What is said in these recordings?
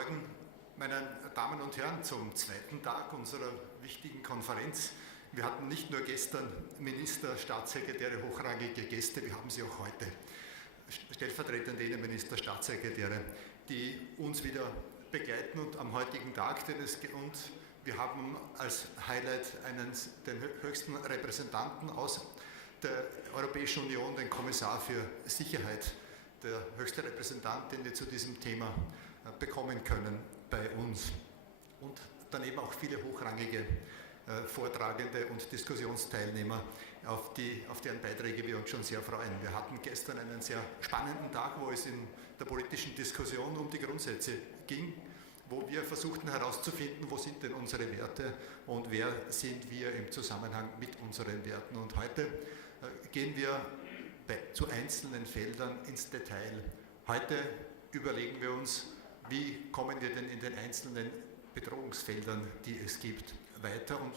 Morgen, meine Damen und Herren, zum zweiten Tag unserer wichtigen Konferenz. Wir hatten nicht nur gestern Minister, Staatssekretäre, hochrangige Gäste, wir haben sie auch heute. Stellvertretende Innenminister, Staatssekretäre, die uns wieder begleiten und am heutigen Tag, wir haben als Highlight den höchsten Repräsentanten aus der Europäischen Union, den Kommissar für Sicherheit, der höchste Repräsentant, den wir zu diesem Thema bekommen können bei uns. Und daneben auch viele hochrangige Vortragende und Diskussionsteilnehmer, auf deren Beiträge wir uns schon sehr freuen. Wir hatten gestern einen sehr spannenden Tag, wo es in der politischen Diskussion um die Grundsätze ging, wo wir versuchten herauszufinden, wo sind denn unsere Werte und wer sind wir im Zusammenhang mit unseren Werten. Und heute gehen wir zu einzelnen Feldern ins Detail. Heute überlegen wir uns, wie kommen wir denn in den einzelnen Bedrohungsfeldern, die es gibt, weiter, und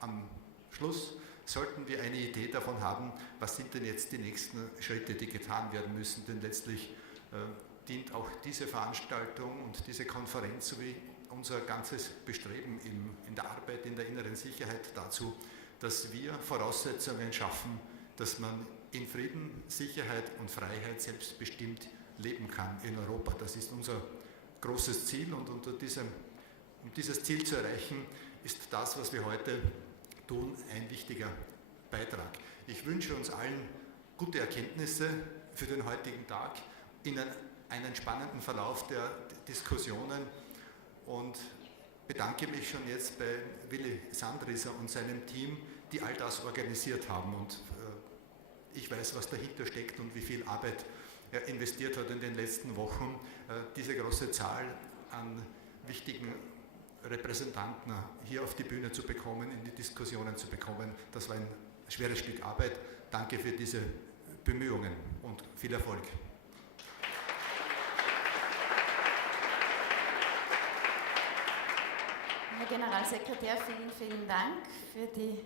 am Schluss sollten wir eine Idee davon haben, was sind denn jetzt die nächsten Schritte, die getan werden müssen, denn letztlich dient auch diese Veranstaltung und diese Konferenz sowie unser ganzes Bestreben in der Arbeit, in der inneren Sicherheit dazu, dass wir Voraussetzungen schaffen, dass man in Frieden, Sicherheit und Freiheit selbstbestimmt leben kann in Europa. Das ist unser großes Ziel, und um dieses Ziel zu erreichen, ist das, was wir heute tun, ein wichtiger Beitrag. Ich wünsche uns allen gute Erkenntnisse für den heutigen Tag, in einen spannenden Verlauf der Diskussionen, und bedanke mich schon jetzt bei Willi Sandrieser und seinem Team, die all das organisiert haben. Und ich weiß, was dahinter steckt und wie viel Arbeit er investiert hat in den letzten Wochen, diese große Zahl an wichtigen Repräsentanten hier auf die Bühne zu bekommen, in die Diskussionen zu bekommen. Das war ein schweres Stück Arbeit. Danke für diese Bemühungen und viel Erfolg. Herr Generalsekretär, vielen, vielen Dank für die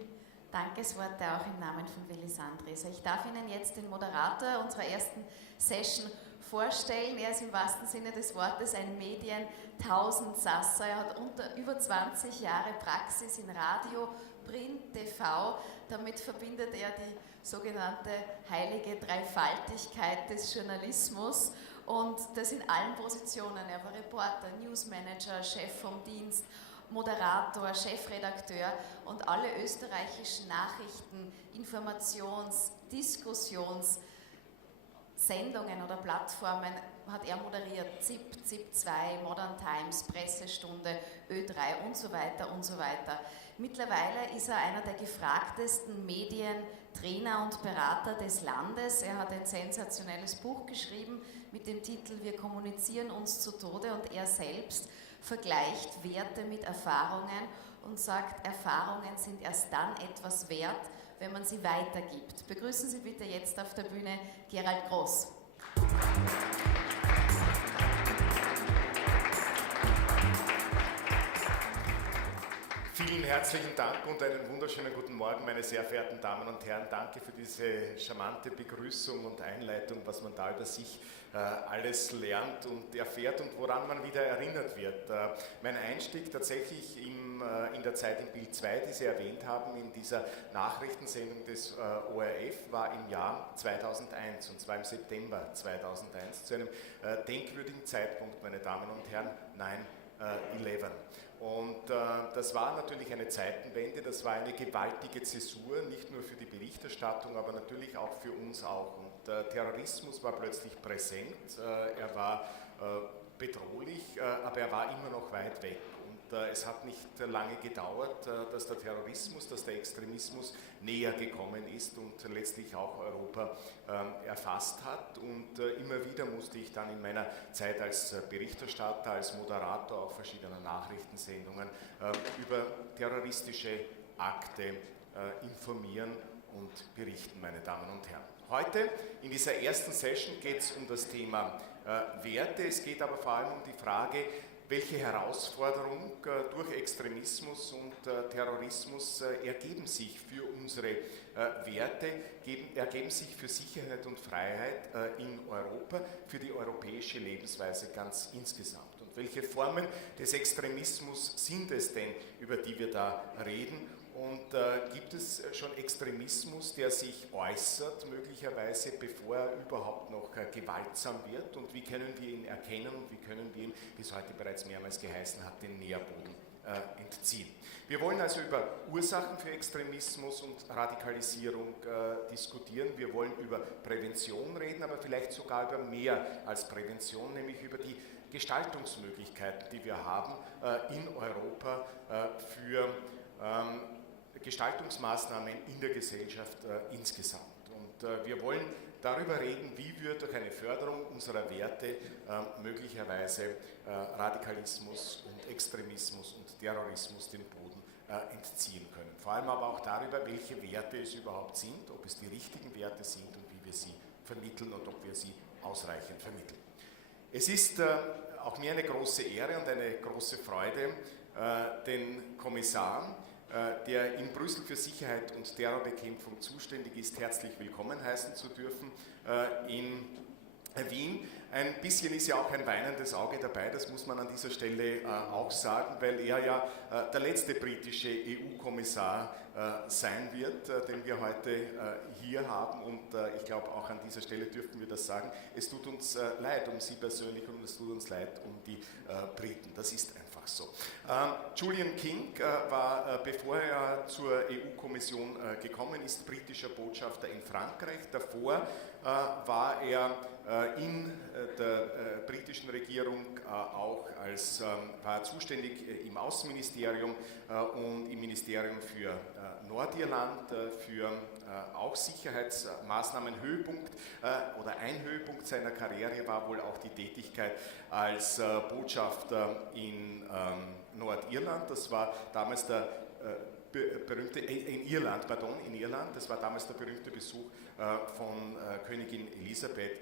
Dankesworte auch im Namen von Willi Sandrieser. Ich darf Ihnen jetzt den Moderator unserer ersten Session vorstellen. Er ist im wahrsten Sinne des Wortes ein Medien-Tausendsasser. Er hat über 20 Jahre Praxis in Radio, Print, TV. Damit verbindet er die sogenannte heilige Dreifaltigkeit des Journalismus, und das in allen Positionen. Er war Reporter, Newsmanager, Chef vom Dienst, Moderator, Chefredakteur, und alle österreichischen Nachrichten, Diskussionssendungen oder Plattformen hat er moderiert. ZIP, ZIP2, Modern Times, Pressestunde, Ö3 und so weiter und so weiter. Mittlerweile ist er einer der gefragtesten Medientrainer und Berater des Landes. Er hat ein sensationelles Buch geschrieben mit dem Titel Wir kommunizieren uns zu Tode, und er selbst vergleicht Werte mit Erfahrungen und sagt, Erfahrungen sind erst dann etwas wert, wenn man sie weitergibt. Begrüßen Sie bitte jetzt auf der Bühne Gerald Groß. Vielen herzlichen Dank und einen wunderschönen guten Morgen, meine sehr verehrten Damen und Herren. Danke für diese charmante Begrüßung und Einleitung, was man da über sich alles lernt und erfährt und woran man wieder erinnert wird. Mein Einstieg tatsächlich in der Zeit im Bild 2, die Sie erwähnt haben, in dieser Nachrichtensendung des ORF, war im Jahr 2001, und zwar im September 2001, zu einem denkwürdigen Zeitpunkt, meine Damen und Herren, 9/11. Und das war natürlich eine Zeitenwende, das war eine gewaltige Zäsur, nicht nur für die Berichterstattung, aber natürlich auch für uns auch. Und Terrorismus war plötzlich präsent, er war bedrohlich, aber er war immer noch weit weg. Und es hat nicht lange gedauert, dass der Terrorismus, dass der Extremismus näher gekommen ist und letztlich auch Europa erfasst hat. Und immer wieder musste ich dann in meiner Zeit als Berichterstatter, als Moderator auch verschiedener Nachrichtensendungen über terroristische Akte informieren und berichten, meine Damen und Herren. Heute in dieser ersten Session geht es um das Thema Werte. Es geht aber vor allem um die Frage, welche Herausforderungen durch Extremismus und Terrorismus ergeben sich für unsere Werte, ergeben sich für Sicherheit und Freiheit in Europa, für die europäische Lebensweise ganz insgesamt. Und Und welche Formen des Extremismus sind es denn, über die wir da reden? Und gibt es schon Extremismus, der sich äußert, möglicherweise, bevor er überhaupt noch gewaltsam wird? Und wie können wir ihn erkennen und wie können wir ihn, wie es heute bereits mehrmals geheißen hat, den Nährboden entziehen? Wir wollen also über Ursachen für Extremismus und Radikalisierung diskutieren. Wir wollen über Prävention reden, aber vielleicht sogar über mehr als Prävention, nämlich über die Gestaltungsmöglichkeiten, die wir haben in Europa für Gestaltungsmaßnahmen in der Gesellschaft insgesamt. Und wir wollen darüber reden, wie wir durch eine Förderung unserer Werte möglicherweise Radikalismus und Extremismus und Terrorismus den Boden entziehen können. Vor allem aber auch darüber, welche Werte es überhaupt sind, ob es die richtigen Werte sind und wie wir sie vermitteln und ob wir sie ausreichend vermitteln. Es ist auch mir eine große Ehre und eine große Freude, den Kommissar, der in Brüssel für Sicherheit und Terrorbekämpfung zuständig ist, herzlich willkommen heißen zu dürfen in Wien. Ein bisschen ist ja auch ein weinendes Auge dabei, das muss man an dieser Stelle auch sagen, weil er ja der letzte britische EU-Kommissar sein wird, den wir heute hier haben, und ich glaube auch an dieser Stelle dürfen wir das sagen. Es tut uns leid um Sie persönlich und es tut uns leid um die Briten, das ist einfach so. Julian King war, bevor er zur EU-Kommission gekommen ist, britischer Botschafter in Frankreich. Davor war er in der britischen Regierung auch war zuständig im Außenministerium und im Ministerium für Nordirland für auch Sicherheitsmaßnahmen. Höhepunkt oder ein Höhepunkt seiner Karriere war wohl auch die Tätigkeit als Botschafter in Nordirland. Das war damals der berühmte, in Irland, das war damals der berühmte Besuch von Königin Elisabeth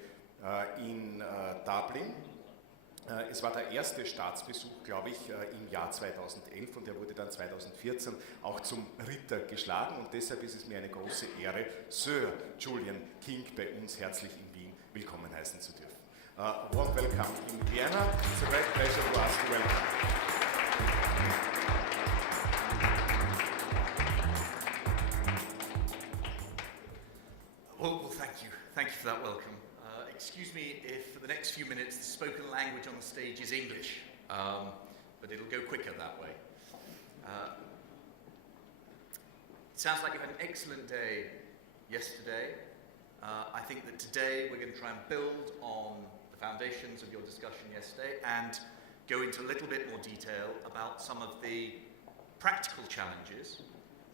in Dublin. Es war der erste Staatsbesuch, glaube ich, im Jahr 2011 und er wurde dann 2014 auch zum Ritter geschlagen und deshalb ist es mir eine große Ehre, Sir Julian King bei uns herzlich in Wien willkommen heißen zu dürfen. Warm welcome in Vienna. It's a great pleasure to ask you welcome. Well, thank you. Thank you for that welcome. Excuse me if for the next few minutes the spoken language on the stage is English, but it'll go quicker that way. It sounds like you had an excellent day yesterday. I think that today we're going to try and build on the foundations of your discussion yesterday and go into a little bit more detail about some of the practical challenges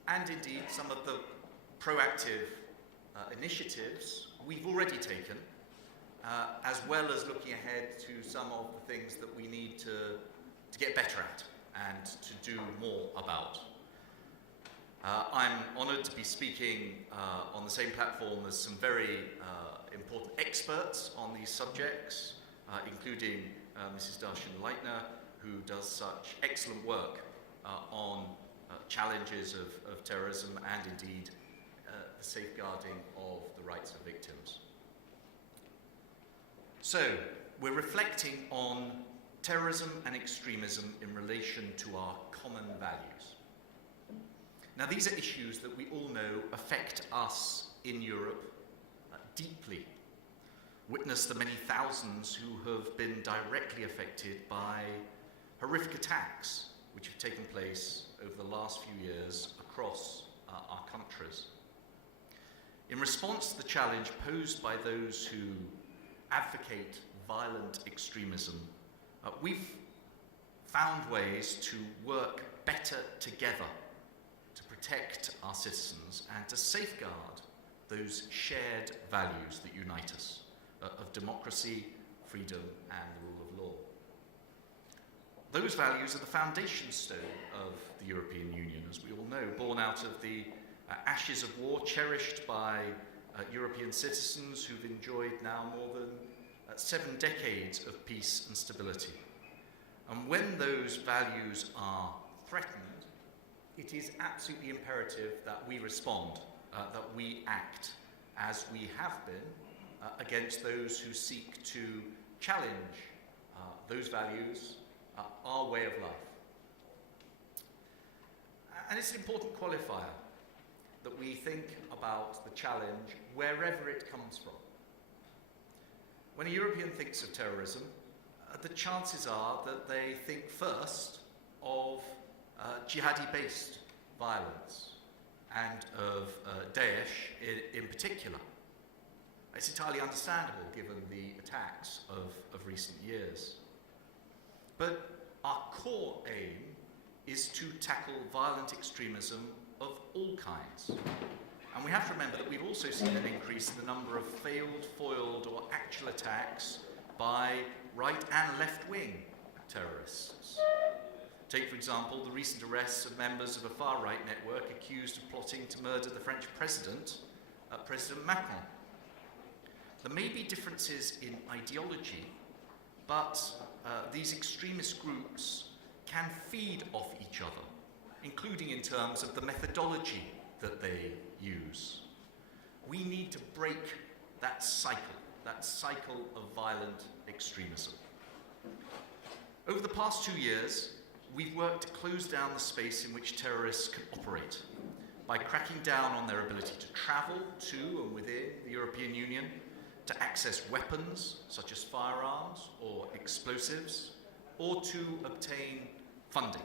and indeed some of the proactive initiatives we've already taken, as well as looking ahead to some of the things that we need to get better at and to do more about. I'm honoured to be speaking on the same platform as some very important experts on these subjects, including Mrs. Darshan Leitner, who does such excellent work on challenges of terrorism and indeed the safeguarding of the rights of victims. So, we're reflecting on terrorism and extremism in relation to our common values. Now, these are issues that we all know affect us in Europe deeply. Witness the many thousands who have been directly affected by horrific attacks which have taken place over the last few years across our countries. In response to the challenge posed by those who advocate violent extremism, we've found ways to work better together to protect our citizens and to safeguard those shared values that unite us of democracy, freedom and the rule of law. Those values are the foundation stone of the European Union, as we all know, born out of the ashes of war cherished by European citizens who've enjoyed now more than 7 decades of peace and stability. And when those values are threatened, it is absolutely imperative that we respond, that we act, as we have been, against those who seek to challenge those values our way of life. And it's an important qualifier that we think about the challenge wherever it comes from. When a European thinks of terrorism, the chances are that they think first of jihadi-based violence and of Daesh in particular. It's entirely understandable given the attacks of recent years. But our core aim is to tackle violent extremism of all kinds. And we have to remember that we've also seen an increase in the number of failed, foiled, or actual attacks by right and left-wing terrorists. Take, for example, the recent arrests of members of a far-right network accused of plotting to murder the French president, President Macron. There may be differences in ideology, but these extremist groups can feed off each other, including in terms of the methodology that they use. We need to break that cycle of violent extremism. Over the past 2 years, we've worked to close down the space in which terrorists can operate by cracking down on their ability to travel to and within the European Union, to access weapons such as firearms or explosives, or to obtain funding.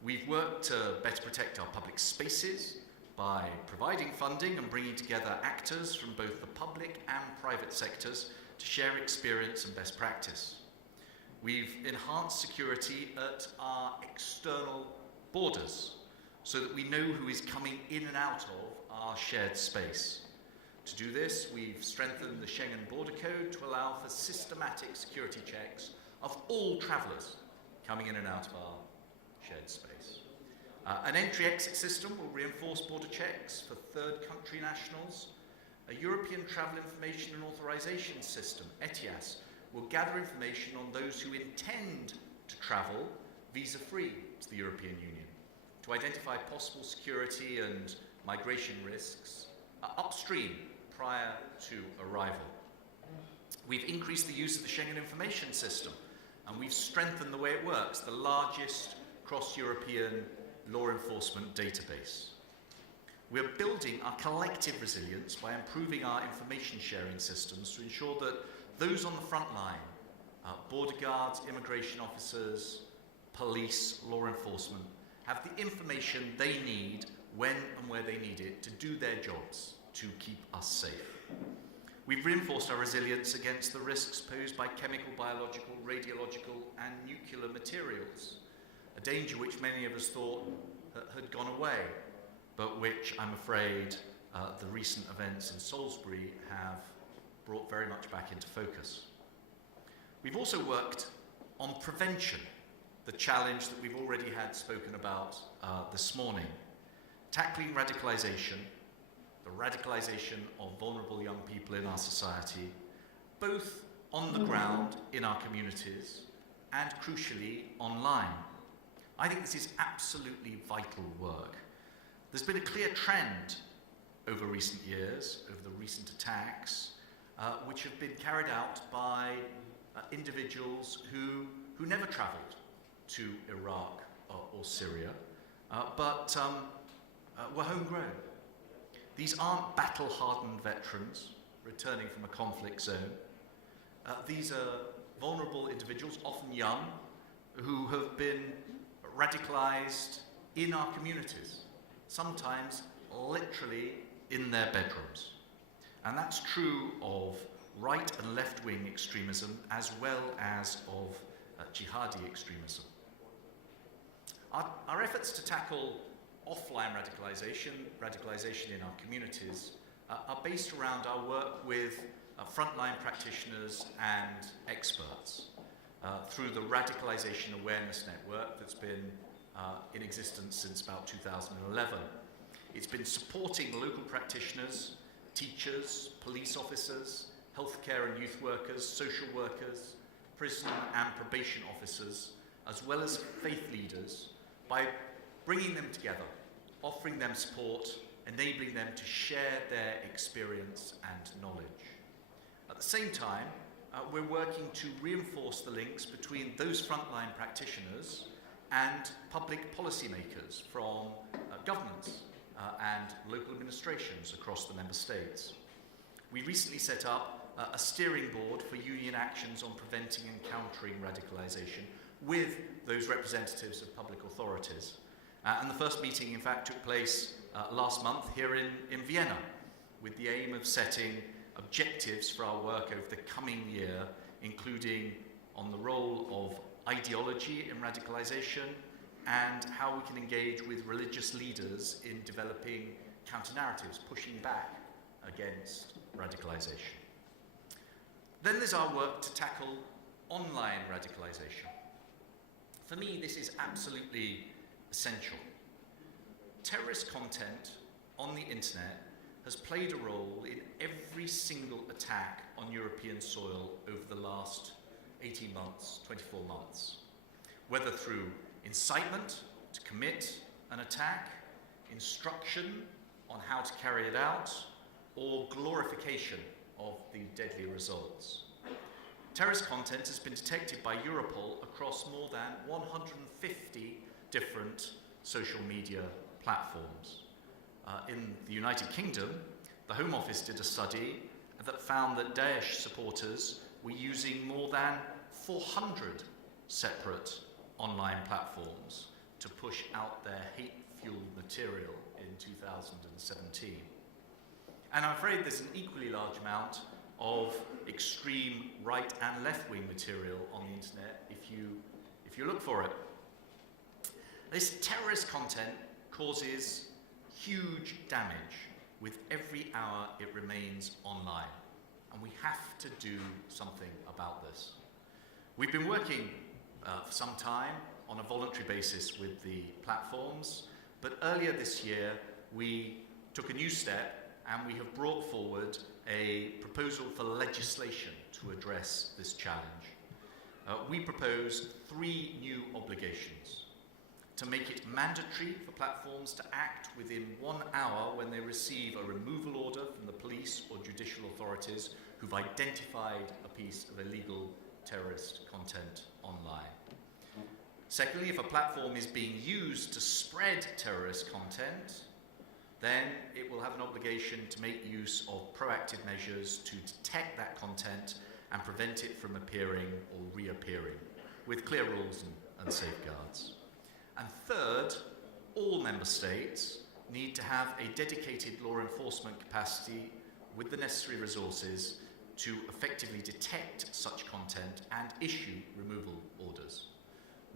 We've worked to better protect our public spaces by providing funding and bringing together actors from both the public and private sectors to share experience and best practice. We've enhanced security at our external borders so that we know who is coming in and out of our shared space. To do this, we've strengthened the Schengen Border Code to allow for systematic security checks of all travellers coming in and out of our shared space. An entry-exit system will reinforce border checks for third country nationals. A European Travel Information and Authorization System, ETIAS, will gather information on those who intend to travel visa-free to the European Union to identify possible security and migration risks upstream prior to arrival. We've increased the use of the Schengen Information System, and we've strengthened the way it works, the largest cross-European law enforcement database. We're building our collective resilience by improving our information sharing systems to ensure that those on the front line, border guards, immigration officers, police, law enforcement, have the information they need when and where they need it to do their jobs to keep us safe. We've reinforced our resilience against the risks posed by chemical, biological, radiological, and nuclear materials, a danger which many of us thought had gone away, but which I'm afraid the recent events in Salisbury have brought very much back into focus. We've also worked on prevention, the challenge that we've already had spoken about this morning, tackling radicalization, the radicalization of vulnerable young people in our society, both on the ground in our communities and crucially online. I think this is absolutely vital work. There's been a clear trend over recent years, over the recent attacks, which have been carried out by individuals who never travelled to Iraq or Syria, but were homegrown. These aren't battle-hardened veterans returning from a conflict zone. These are vulnerable individuals, often young, who have been radicalized in our communities, sometimes literally in their bedrooms. And that's true of right and left-wing extremism as well as of jihadi extremism. Our efforts to tackle offline radicalization in our communities, are based around our work with frontline practitioners and experts through the Radicalization Awareness Network that's been in existence since about 2011. It's been supporting local practitioners, teachers, police officers, healthcare and youth workers, social workers, prison and probation officers, as well as faith leaders, by bringing them together, offering them support, enabling them to share their experience and knowledge. At the same time, we're working to reinforce the links between those frontline practitioners and public policymakers from governments and local administrations across the member states. We recently set up a steering board for union actions on preventing and countering radicalisation with those representatives of public authorities. And the first meeting, in fact, took place last month here in Vienna, with the aim of setting objectives for our work over the coming year, including on the role of ideology in radicalisation and how we can engage with religious leaders in developing counter-narratives, pushing back against radicalisation. Then there's our work to tackle online radicalisation. For me, this is absolutely essential. Terrorist content on the internet has played a role in every single attack on European soil over the last 18 months, 24 months, whether through incitement to commit an attack, instruction on how to carry it out, or glorification of the deadly results. Terrorist content has been detected by Europol across more than 150 different social media platforms. In the United Kingdom, the Home Office did a study that found that Daesh supporters were using more than 400 separate online platforms to push out their hate-fueled material in 2017. And I'm afraid there's an equally large amount of extreme right and left-wing material on the internet if you look for it. This terrorist content causes huge damage with every hour it remains online, and we have to do something about this. We've been working for some time on a voluntary basis with the platforms, but earlier this year we took a new step and we have brought forward a proposal for legislation to address this challenge. We proposed 3 new obligations: to make it mandatory for platforms to act within 1 hour when they receive a removal order from the police or judicial authorities who've identified a piece of illegal terrorist content online. Secondly, if a platform is being used to spread terrorist content, then it will have an obligation to make use of proactive measures to detect that content and prevent it from appearing or reappearing, with clear rules and safeguards. And third, all member states need to have a dedicated law enforcement capacity with the necessary resources to effectively detect such content and issue removal orders.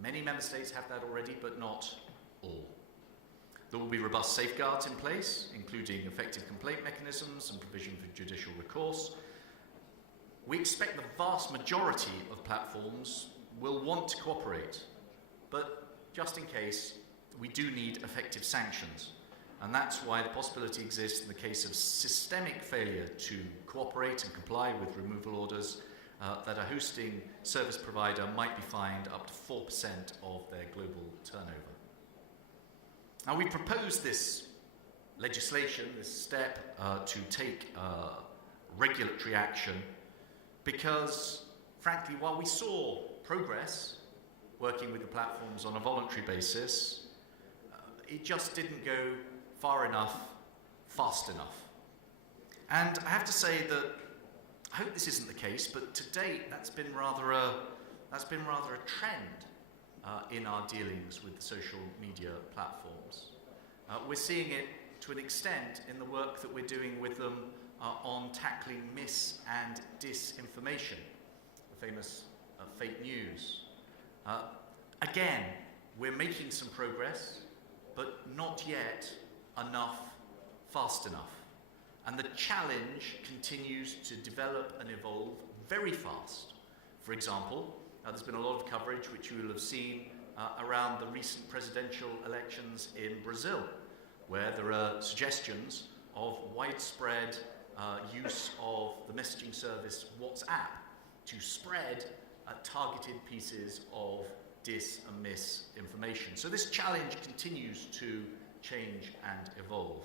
Many member states have that already, but not all. There will be robust safeguards in place, including effective complaint mechanisms and provision for judicial recourse. We expect the vast majority of platforms will want to cooperate, but just in case, we do need effective sanctions. And that's why the possibility exists in the case of systemic failure to cooperate and comply with removal orders, that a hosting service provider might be fined up to 4% of their global turnover. Now, we proposed this legislation, this step, to take regulatory action because, frankly, while we saw progress working with the platforms on a voluntary basis, it just didn't go far enough, fast enough. And I have to say that I hope this isn't the case, but to date that's been rather a trend in our dealings with the social media platforms. We're seeing it to an extent in the work that we're doing with them on tackling mis- and disinformation, the famous fake news. Again, we're making some progress, but not yet enough, fast enough. And the challenge continues to develop and evolve very fast. For example, there's been a lot of coverage, which you will have seen, around the recent presidential elections in Brazil, where there are suggestions of widespread use of the messaging service WhatsApp to spread targeted pieces of dis and misinformation. So this challenge continues to change and evolve.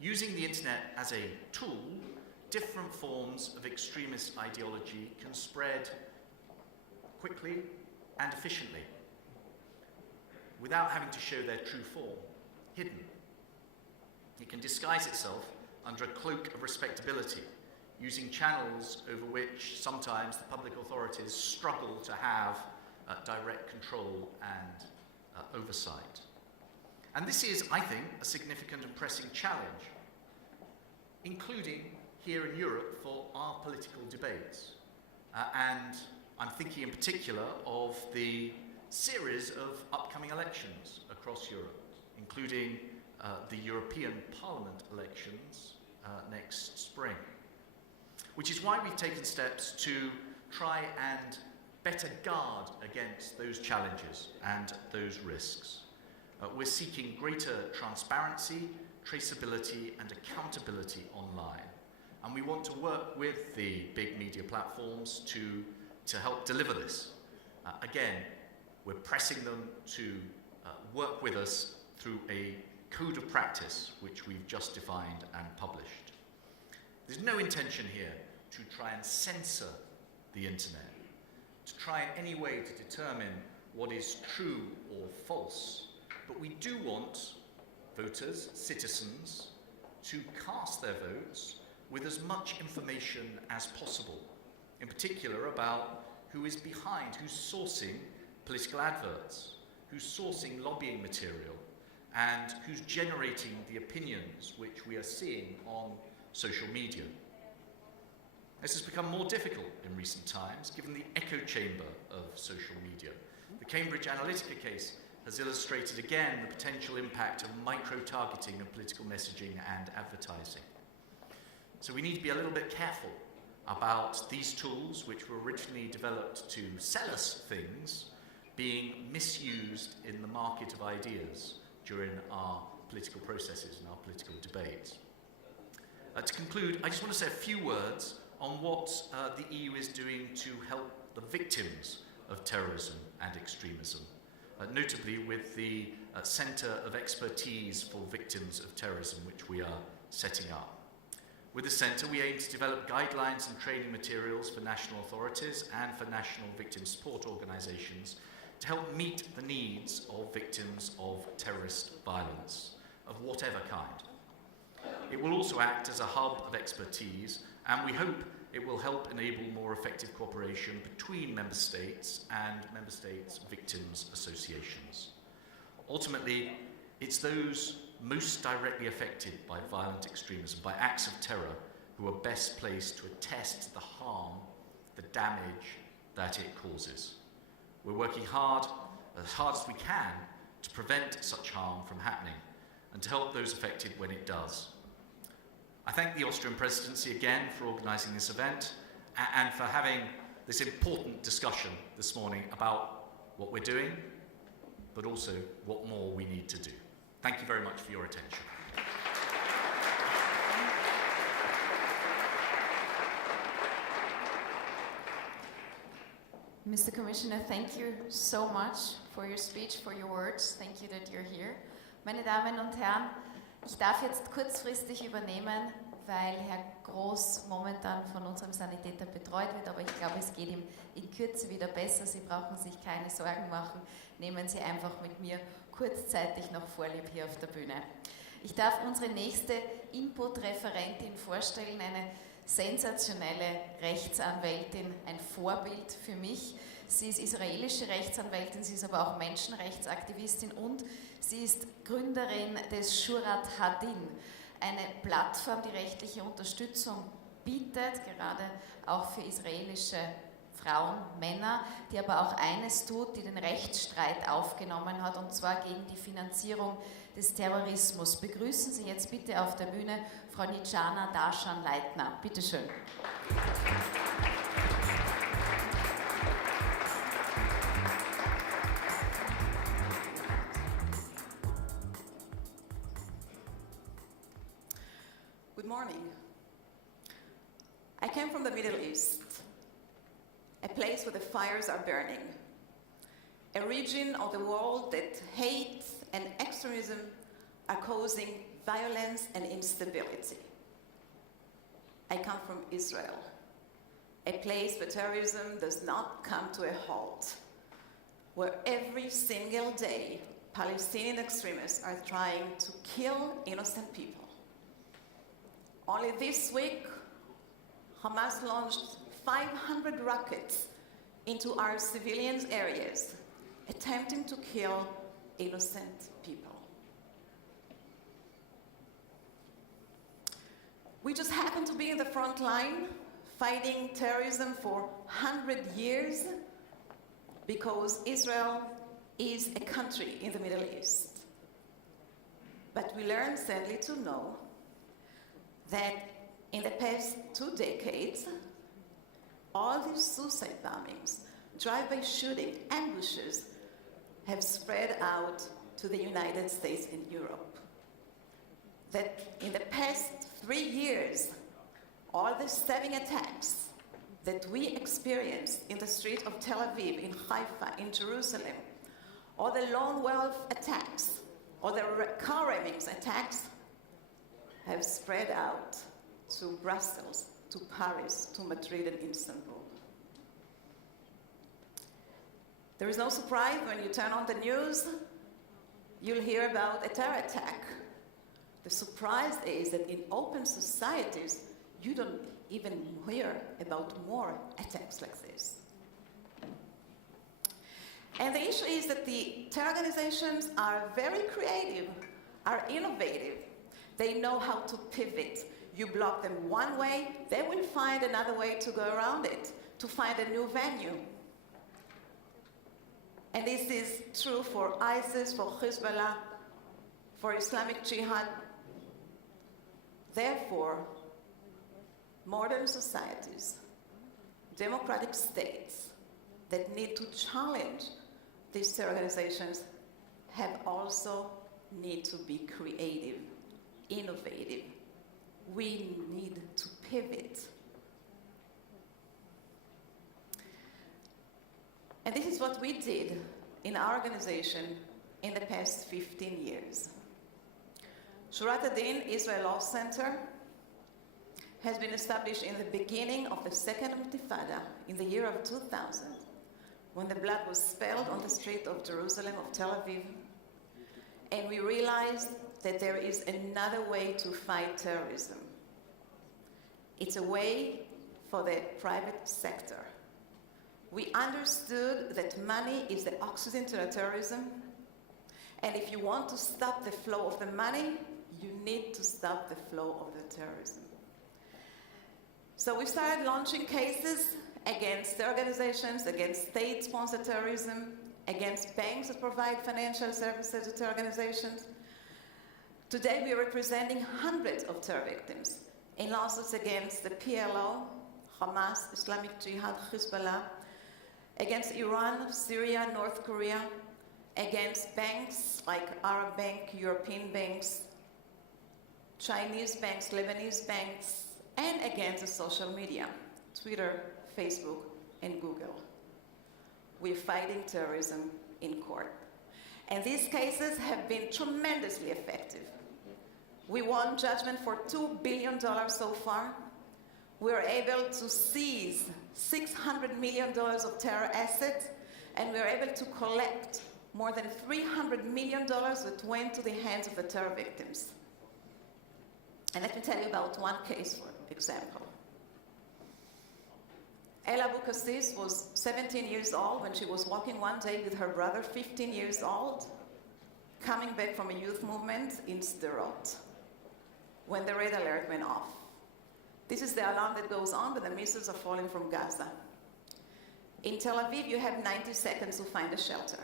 Using the internet as a tool different forms of extremist ideology can spread quickly and efficiently without having to show their true form, hidden. It can disguise itself under a cloak of respectability, using channels over which sometimes the public authorities struggle to have direct control and oversight. And this is, I think, a significant and pressing challenge, including here in Europe for our political debates. And I'm thinking in particular of the series of upcoming elections across Europe, including the European Parliament elections next spring. Which is why we've taken steps to try and better guard against those challenges and those risks. We're seeking greater transparency, traceability, and accountability online. And we want to work with the big media platforms to help deliver this. Again, we're pressing them to work with us through a code of practice which we've just defined and published. There's no intention here to try and censor the internet, to try in any way to determine what is true or false, but we do want voters, citizens, to cast their votes with as much information as possible, in particular about who is behind, who's sourcing political adverts, who's sourcing lobbying material, and who's generating the opinions which we are seeing on social media. This has become more difficult in recent times, given the echo chamber of social media. The Cambridge Analytica case has illustrated again the potential impact of micro-targeting of political messaging and advertising. So we need to be a little bit careful about these tools, which were originally developed to sell us things, being misused in the market of ideas during our political processes and our political debates. To conclude, I just want to say a few words on what the EU is doing to help the victims of terrorism and extremism, notably with the Centre of Expertise for Victims of Terrorism, which we are setting up. With the Centre, we aim to develop guidelines and training materials for national authorities and for national victim support organisations to help meet the needs of victims of terrorist violence, of whatever kind. It will also act as a hub of expertise, and we hope it will help enable more effective cooperation between Member States and Member States victims' associations. Ultimately, it's those most directly affected by violent extremism, by acts of terror, who are best placed to attest the harm, the damage that it causes. We're working hard as we can, to prevent such harm from happening and to help those affected when it does. I thank the Austrian presidency again for organising this event and for having this important discussion this morning about what we're doing, but also what more we need to do. Thank you very much for your attention. Mr. Commissioner, thank you so much for your speech, for your words. Thank you that you're here. Meine Damen und Herren, ich darf jetzt kurzfristig übernehmen, weil Herr Groß momentan von unserem Sanitäter betreut wird, aber ich glaube, es geht ihm in Kürze wieder besser. Sie brauchen sich keine Sorgen machen. Nehmen Sie einfach mit mir kurzzeitig noch Vorlieb hier auf der Bühne. Ich darf unsere nächste Input-Referentin vorstellen, eine sensationelle Rechtsanwältin, ein Vorbild für mich. Sie ist israelische Rechtsanwältin, sie ist aber auch Menschenrechtsaktivistin und sie ist Gründerin des Shurat Hadin, eine Plattform, die rechtliche Unterstützung bietet, gerade auch für israelische Frauen, Männer, die aber auch eines tut, die den Rechtsstreit aufgenommen hat, und zwar gegen die Finanzierung des Terrorismus. Begrüßen Sie jetzt bitte auf der Bühne Frau Nitschana Darshan-Leitner. Bitte schön. Good morning. I came from the Middle East, a place where the fires are burning, a region of the world that hate and extremism are causing violence and instability. I come from Israel, a place where terrorism does not come to a halt, where every single day Palestinian extremists are trying to kill innocent people. Only this week, Hamas launched 500 rockets into our civilian areas, attempting to kill innocent people. We just happen to be in the front line fighting terrorism for 100 years because Israel is a country in the Middle East. But we learned sadly to know that in the past 2 decades, all these suicide bombings, drive-by shooting, ambushes have spread out to the United States and Europe. That in the past 3 years, all the stabbing attacks that we experienced in the street of Tel Aviv, in Haifa, in Jerusalem, all the lone wolf attacks, all the car rammings attacks have spread out to Brussels, to Paris, to Madrid and Istanbul. There is no surprise when you turn on the news, you'll hear about a terror attack. The surprise is that in open societies, you don't even hear about more attacks like this. And the issue is that the terror organizations are very creative, are innovative. They know how to pivot. You block them one way, they will find another way to go around it, to find a new venue. And this is true for ISIS, for Hezbollah, for Islamic Jihad. Therefore, modern societies, democratic states that need to challenge these terror organizations have also need to be creative, innovative. We need to pivot. And this is what we did in our organization in the past 15 years. Shurat ad-Din Israel Law Center has been established in the beginning of the Second Intifada in the year of 2000, when the blood was spilled on the street of Jerusalem, of Tel Aviv, and we realized that there is another way to fight terrorism. It's a way for the private sector. We understood that money is the oxygen to the terrorism, and if you want to stop the flow of the money, you need to stop the flow of the terrorism. So we started launching cases against organizations, against state-sponsored terrorism, against banks that provide financial services to terror organizations. Today we are representing hundreds of terror victims in lawsuits against the PLO, Hamas, Islamic Jihad, Hezbollah, against Iran, Syria, North Korea, against banks like Arab Bank, European banks, Chinese banks, Lebanese banks, and against the social media, Twitter, Facebook, and Google. We're fighting terrorism in court. And these cases have been tremendously effective. We won judgment for $2 billion so far. We were able to seize $600 million of terror assets, and we were able to collect more than $300 million that went to the hands of the terror victims. And let me tell you about one case, for example. El Abu Kassis was 17 years old when she was walking one day with her brother, 15 years old, coming back from a youth movement in Sderot, when the red alert went off. This is the alarm that goes on when the missiles are falling from Gaza. In Tel Aviv, you have 90 seconds to find a shelter.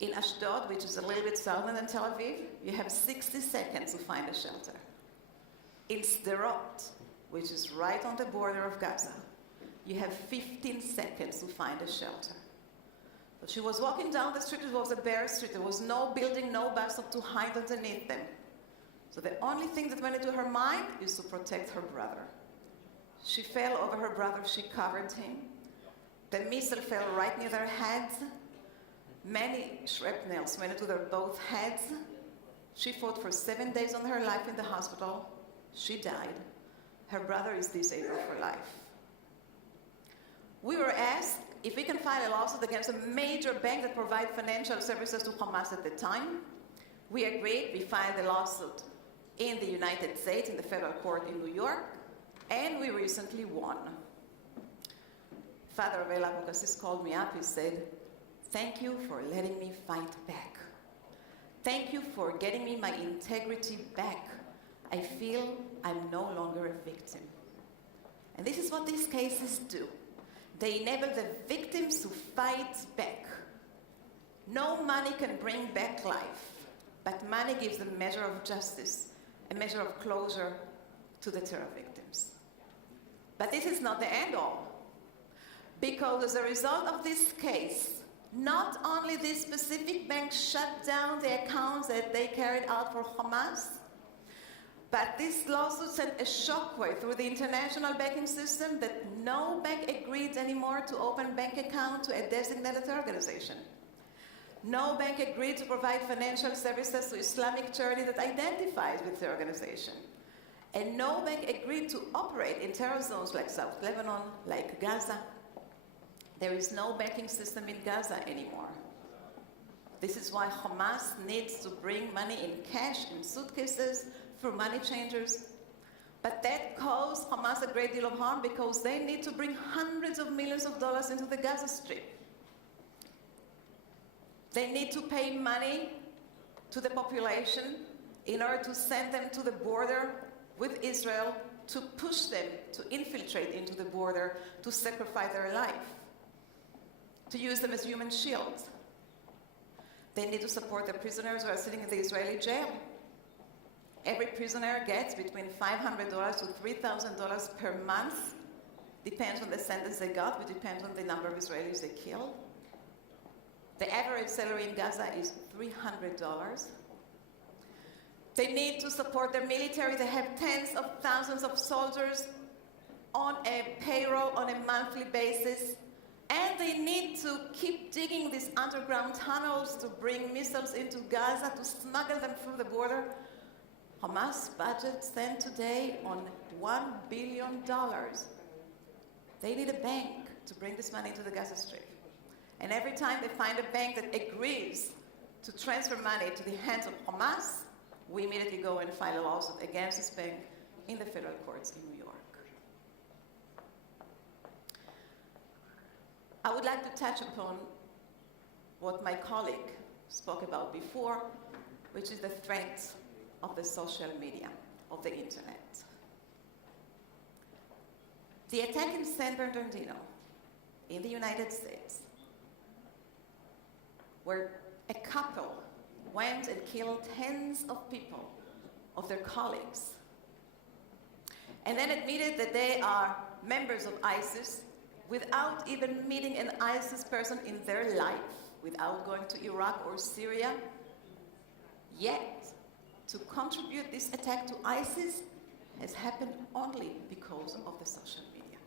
In Ashdod, which is a little bit southern than Tel Aviv, you have 60 seconds to find a shelter. In Sderot, which is right on the border of Gaza, you have 15 seconds to find a shelter. But she was walking down the street, it was a bare street, there was no building, no bus stop to hide underneath them. So the only thing that went into her mind is to protect her brother. She fell over her brother, she covered him. The missile fell right near their heads. Many shrapnels went into their both heads. She fought for 7 days on her life in the hospital. She died. her brother is disabled for life. We were asked if we can file a lawsuit against a major bank that provides financial services to Hamas at the time. We agreed. We filed a lawsuit in the United States, in the federal court in New York, and we recently won. Father Abel Abukassis called me up. He said, "Thank you for letting me fight back. Thank you for getting me my integrity back. I feel I'm no longer a victim." And this is what these cases do. They enable the victims to fight back. No money can bring back life, but money gives a measure of justice, a measure of closure to the terror victims. But this is not the end all, because as a result of this case, not only this specific bank shut down the accounts that they carried out for Hamas, but this lawsuit sent a shockwave through the international banking system that no bank agreed anymore to open bank account to a designated organization. No bank agreed to provide financial services to Islamic charity that identifies with the organization. And no bank agreed to operate in terror zones like South Lebanon, like Gaza. There is no banking system in Gaza anymore. This is why Hamas needs to bring money in cash, in suitcases, through money changers. But that caused Hamas a great deal of harm because they need to bring hundreds of millions of dollars into the Gaza Strip. They need to pay money to the population in order to send them to the border with Israel, to push them to infiltrate into the border, to sacrifice their life, to use them as human shields. They need to support the prisoners who are sitting in the Israeli jail. Every prisoner gets between $500 to $3,000 per month. Depends on the sentence they got, which depends on the number of Israelis they killed. The average salary in Gaza is $300. They need to support their military. They have tens of thousands of soldiers on a payroll on a monthly basis. And they need to keep digging these underground tunnels to bring missiles into Gaza, to smuggle them through the border. Hamas budget stands today on $1 billion. They need a bank to bring this money to the Gaza Strip. And every time they find a bank that agrees to transfer money to the hands of Hamas, we immediately go and file a lawsuit against this bank in the federal courts in New York. I would like to touch upon what my colleague spoke about before, which is the threat of the social media, of the internet. The attack in San Bernardino in the United States, where a couple went and killed tens of people, of their colleagues, and then admitted that they are members of ISIS without even meeting an ISIS person in their life, without going to Iraq or Syria. Yet, to contribute this attack to ISIS has happened only because of the social media.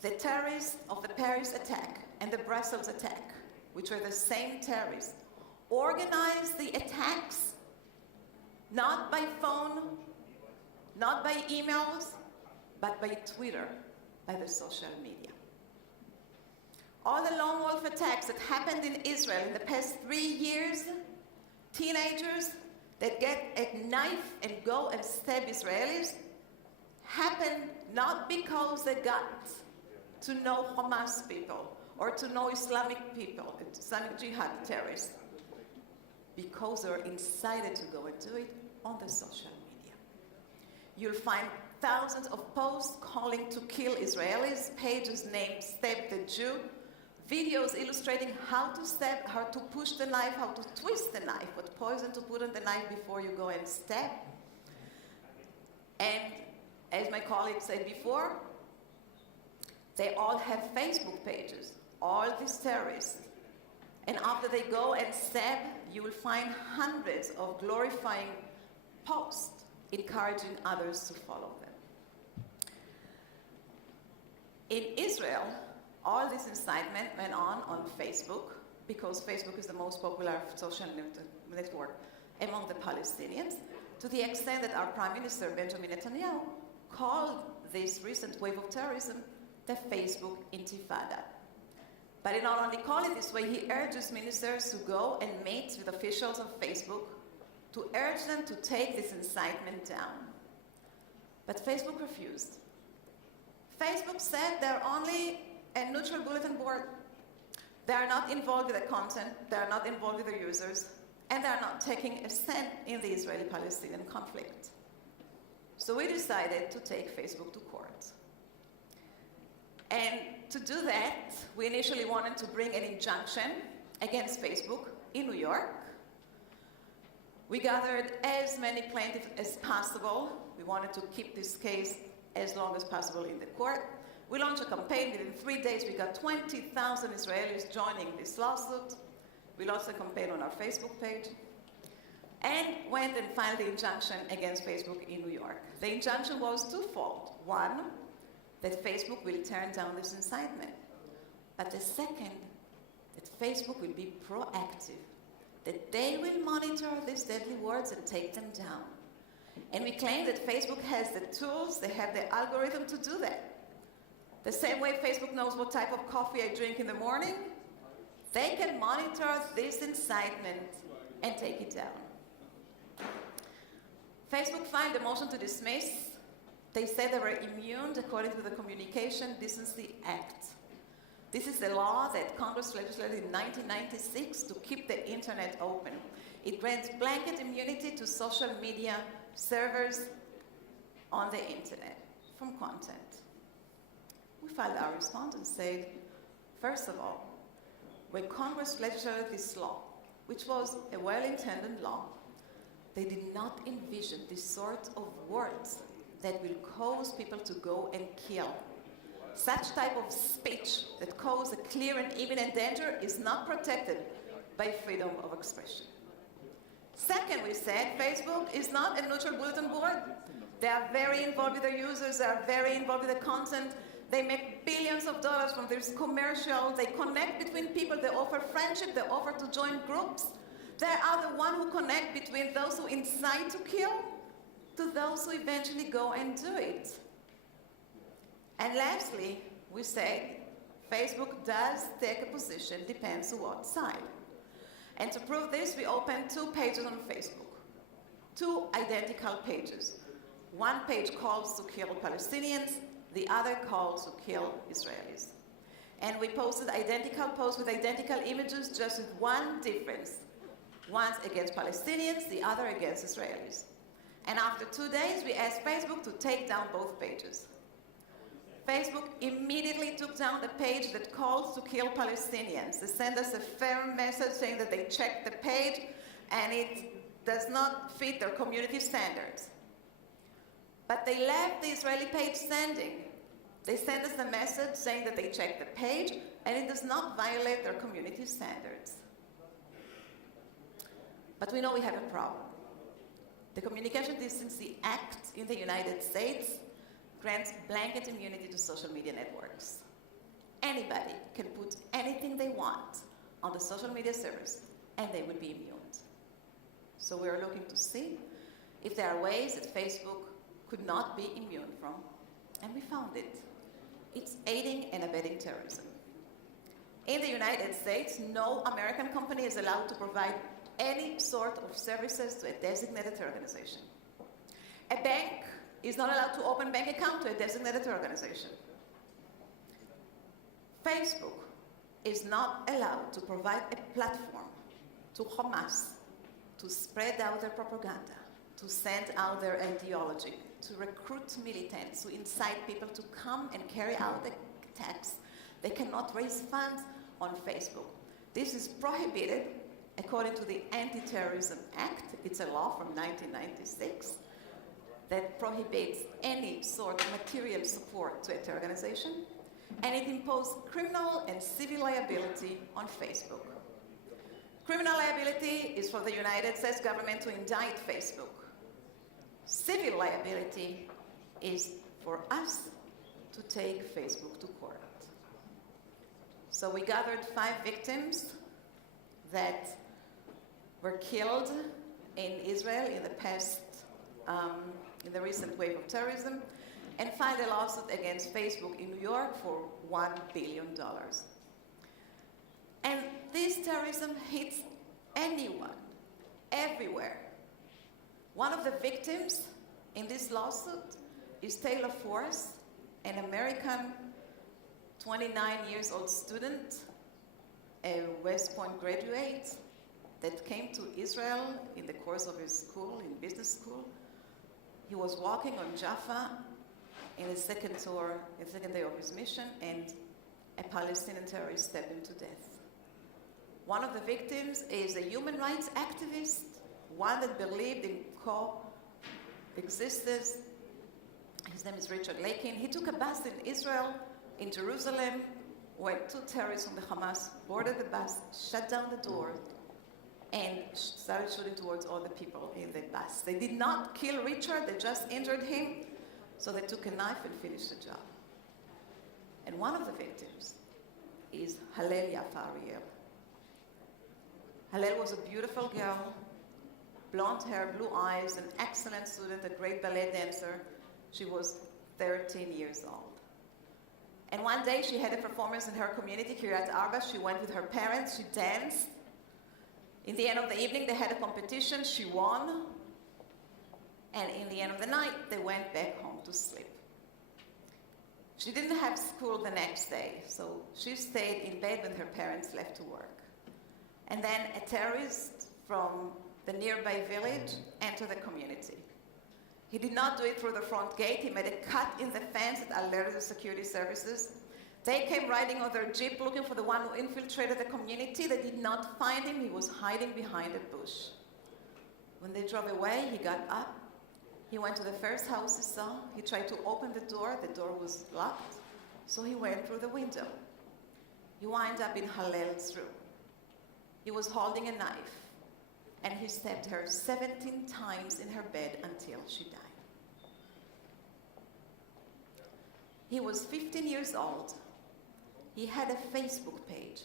The terrorists of the Paris attack and the Brussels attack, which are the same terrorists, organized the attacks not by phone, not by emails, but by Twitter, by the social media. All the lone wolf attacks that happened in Israel in the past 3 years, teenagers that get a knife and go and stab Israelis, happen not because they got to know Hamas people or to know Islamic people, Islamic Jihad terrorists, because they were incited to go and do it on the social media. You'll find thousands of posts calling to kill Israelis, pages named Stab the Jew, videos illustrating how to stab, how to push the knife, how to twist the knife, what poison to put on the knife before you go and stab. And as my colleague said before, they all have Facebook pages, all these terrorists. And after they go and stab, you will find hundreds of glorifying posts encouraging others to follow them. In Israel, all this incitement went on Facebook, because Facebook is the most popular social network among the Palestinians. to the extent that our Prime Minister Benjamin Netanyahu called this recent wave of terrorism the Facebook Intifada. But he not only called it this way, he urges ministers to go and meet with officials of Facebook to urge them to take this incitement down. But Facebook refused. Facebook said they're only a neutral bulletin board. They are not involved with the content, they are not involved with the users, and they are not taking a stand in the Israeli-Palestinian conflict. So we decided to take Facebook to court. And to do that, we initially wanted to bring an injunction against Facebook in New York. We gathered as many plaintiffs as possible. We wanted to keep this case as long as possible in the court. We launched a campaign. Within 3 days, we got 20,000 Israelis joining this lawsuit. We launched a campaign on our Facebook page and went and filed the injunction against Facebook in New York. The injunction was twofold. One, that Facebook will turn down this incitement. But the second, that Facebook will be proactive, that they will monitor these deadly words and take them down. And we claim that Facebook has the tools, they have the algorithm to do that. The same way Facebook knows what type of coffee I drink in the morning, they can monitor this incitement and take it down. Facebook filed a motion to dismiss. They said they were immune according to the Communication Decency Act. This is a law that Congress legislated in 1996 to keep the internet open. It grants blanket immunity to social media servers on the internet from content. We filed our response and said, first of all, when Congress legislated this law, which was a well-intended law, they did not envision this sort of words that will cause people to go and kill. Such type of speech that causes a clear and imminent danger is not protected by freedom of expression. Second, we said Facebook is not a neutral bulletin board. They are very involved with their users, they are very involved with the content. They make billions of dollars from this commercial. They connect between people. They offer friendship. They offer to join groups. They are the one who connect between those who incite to kill to those who eventually go and do it. And lastly, we say Facebook does take a position, depends on what side. And to prove this, we opened 2 pages on Facebook, 2 identical pages. One page calls to kill Palestinians, the other calls to kill Israelis. And we posted identical posts with identical images, just with one difference. One's against Palestinians, the other against Israelis. And after 2 days, we asked Facebook to take down both pages. Facebook immediately took down the page that calls to kill Palestinians. They sent us a firm message saying that they checked the page and it does not fit their community standards. But they left the Israeli page standing. They sent us a message saying that they checked the page and it does not violate their community standards. But we know we have a problem. The Communication Decency Act in the United States grants blanket immunity to social media networks. Anybody can put anything they want on the social media servers and they will be immune. So we're looking to see if there are ways that Facebook could not be immune from, and we found it. It's aiding and abetting terrorism. In the United States, no American company is allowed to provide any sort of services to a designated organization. A bank is not allowed to open bank account to a designated organization. Facebook is not allowed to provide a platform to Hamas to spread out their propaganda, to send out their ideology, to recruit militants, to incite people to come and carry out the attacks. They cannot raise funds on Facebook. This is prohibited according to the Anti-Terrorism Act. It's a law from 1996 that prohibits any sort of material support to a terror organization, and it imposed criminal and civil liability on Facebook. Criminal liability is for the United States government to indict Facebook. Civil liability is for us to take Facebook to court. So we gathered 5 victims that were killed in Israel in the past in the recent wave of terrorism, and filed a lawsuit against Facebook in New York for $1 billion. And this terrorism hits anyone, everywhere. One of the victims in this lawsuit is Taylor Force, an American 29-year-old student, a West Point graduate that came to Israel in the course of his school, in business school. He was walking on Jaffa in the second day of his mission, and a Palestinian terrorist stabbed him to death. One of the victims is a human rights activist, one that believed in coexistence. His name is Richard Lakin. He took a bus in Israel, in Jerusalem, when two terrorists from the Hamas boarded the bus, shut down the door, and started shooting towards all the people in the bus. They did not kill Richard, they just injured him, so they took a knife and finished the job. And one of the victims is Hallel Yafa Ariel. Hallel was a beautiful girl, blonde hair, blue eyes, an excellent student, a great ballet dancer. She was 13 years old. And one day she had a performance in her community, Kiryat Arba. She went with her parents, she danced. In the end of the evening, they had a competition, she won. And in the end of the night, they went back home to sleep. She didn't have school the next day, so she stayed in bed when her parents left to work. And then a terrorist from the nearby village entered the community. He did not do it through the front gate. He made a cut in the fence that alerted the security services. They came riding on their jeep looking for the one who infiltrated the community. They did not find him. He was hiding behind a bush. When they drove away, he got up. He went to the first house he saw. He tried to open the door. The door was locked. So he went through the window. He wound up in Hallel's room. He was holding a knife, and he stabbed her 17 times in her bed until she died. He was 15 years old. He had a Facebook page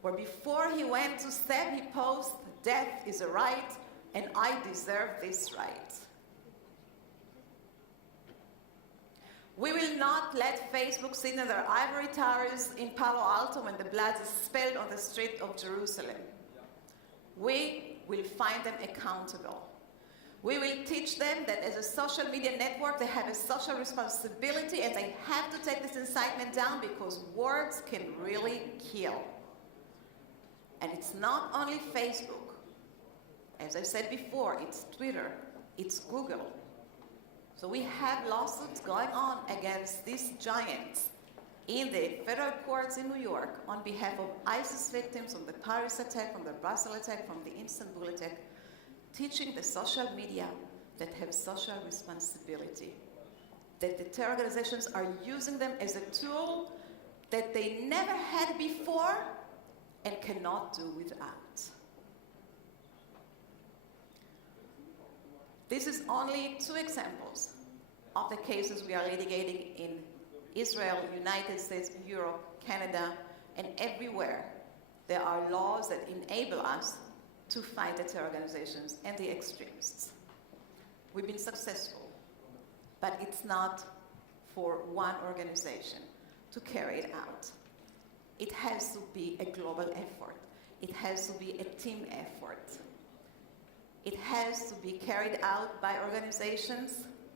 where before he went to stab, he posted, "Death is a right, and I deserve this right." We will not let Facebook sit in their ivory towers in Palo Alto when the blood is spilled on the street of Jerusalem. We will find them accountable. We will teach them that as a social media network, they have a social responsibility and they have to take this incitement down because words can really kill. And it's not only Facebook. As I said before, it's Twitter, it's Google. So we have lawsuits going on against these giants in the federal courts in New York on behalf of ISIS victims from the Paris attack, from the Brussels attack, from the Istanbul attack, teaching the social media that have social responsibility, that the terror organizations are using them as a tool that they never had before and cannot do without. This is only two examples of the cases we are litigating in Israel, United States, Europe, Canada, and everywhere. There are laws that enable us to fight the terror organizations and the extremists. We've been successful, but it's not for one organization to carry it out. It has to be a global effort. It has to be a team effort. It has to be carried out by organizations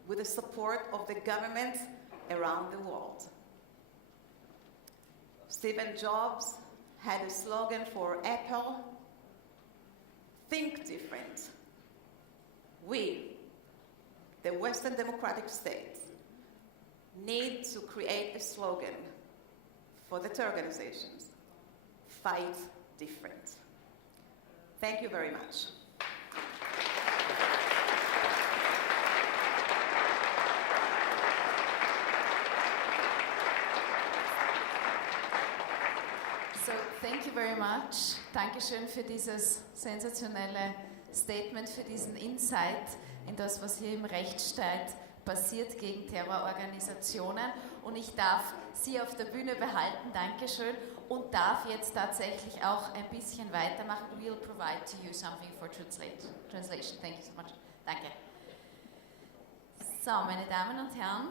with the support of the governments around the world. Steve Jobs had a slogan for Apple: think different. We, the Western democratic states, need to create a slogan for the terror organizations: fight different. Thank you very much. So, thank you very much. Dankeschön für dieses sensationelle Statement, für diesen Insight in das, was hier im Rechtsstaat passiert gegen Terrororganisationen. Und ich darf Sie auf der Bühne behalten, Dankeschön, und darf jetzt tatsächlich auch ein bisschen weitermachen. We'll provide to you something for translation. Thank you so much. Danke. So, meine Damen und Herren,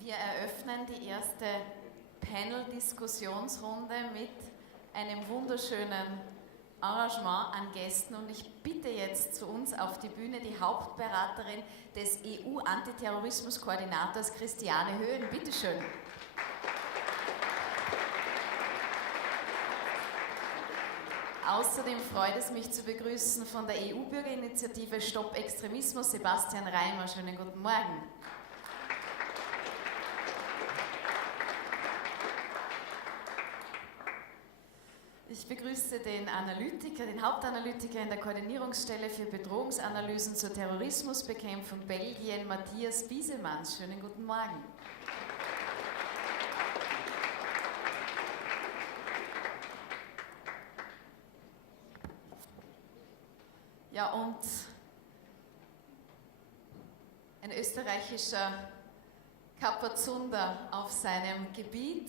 wir eröffnen die erste Panel-Diskussionsrunde mit einem wunderschönen Arrangement an Gästen und ich bitte jetzt zu uns auf die Bühne die Hauptberaterin des EU-Antiterrorismus-Koordinators Christiane Höhn. Bitte schön. Außerdem freut es mich zu begrüßen von der EU-Bürgerinitiative Stopp Extremismus Sebastian Reimer. Schönen guten Morgen. Ich begrüße den Analytiker, den Hauptanalytiker in der Koordinierungsstelle für Bedrohungsanalysen zur Terrorismusbekämpfung Belgien, Matthias Biesemanns. Schönen guten Morgen. Ja, und ein österreichischer Kapazunder auf seinem Gebiet.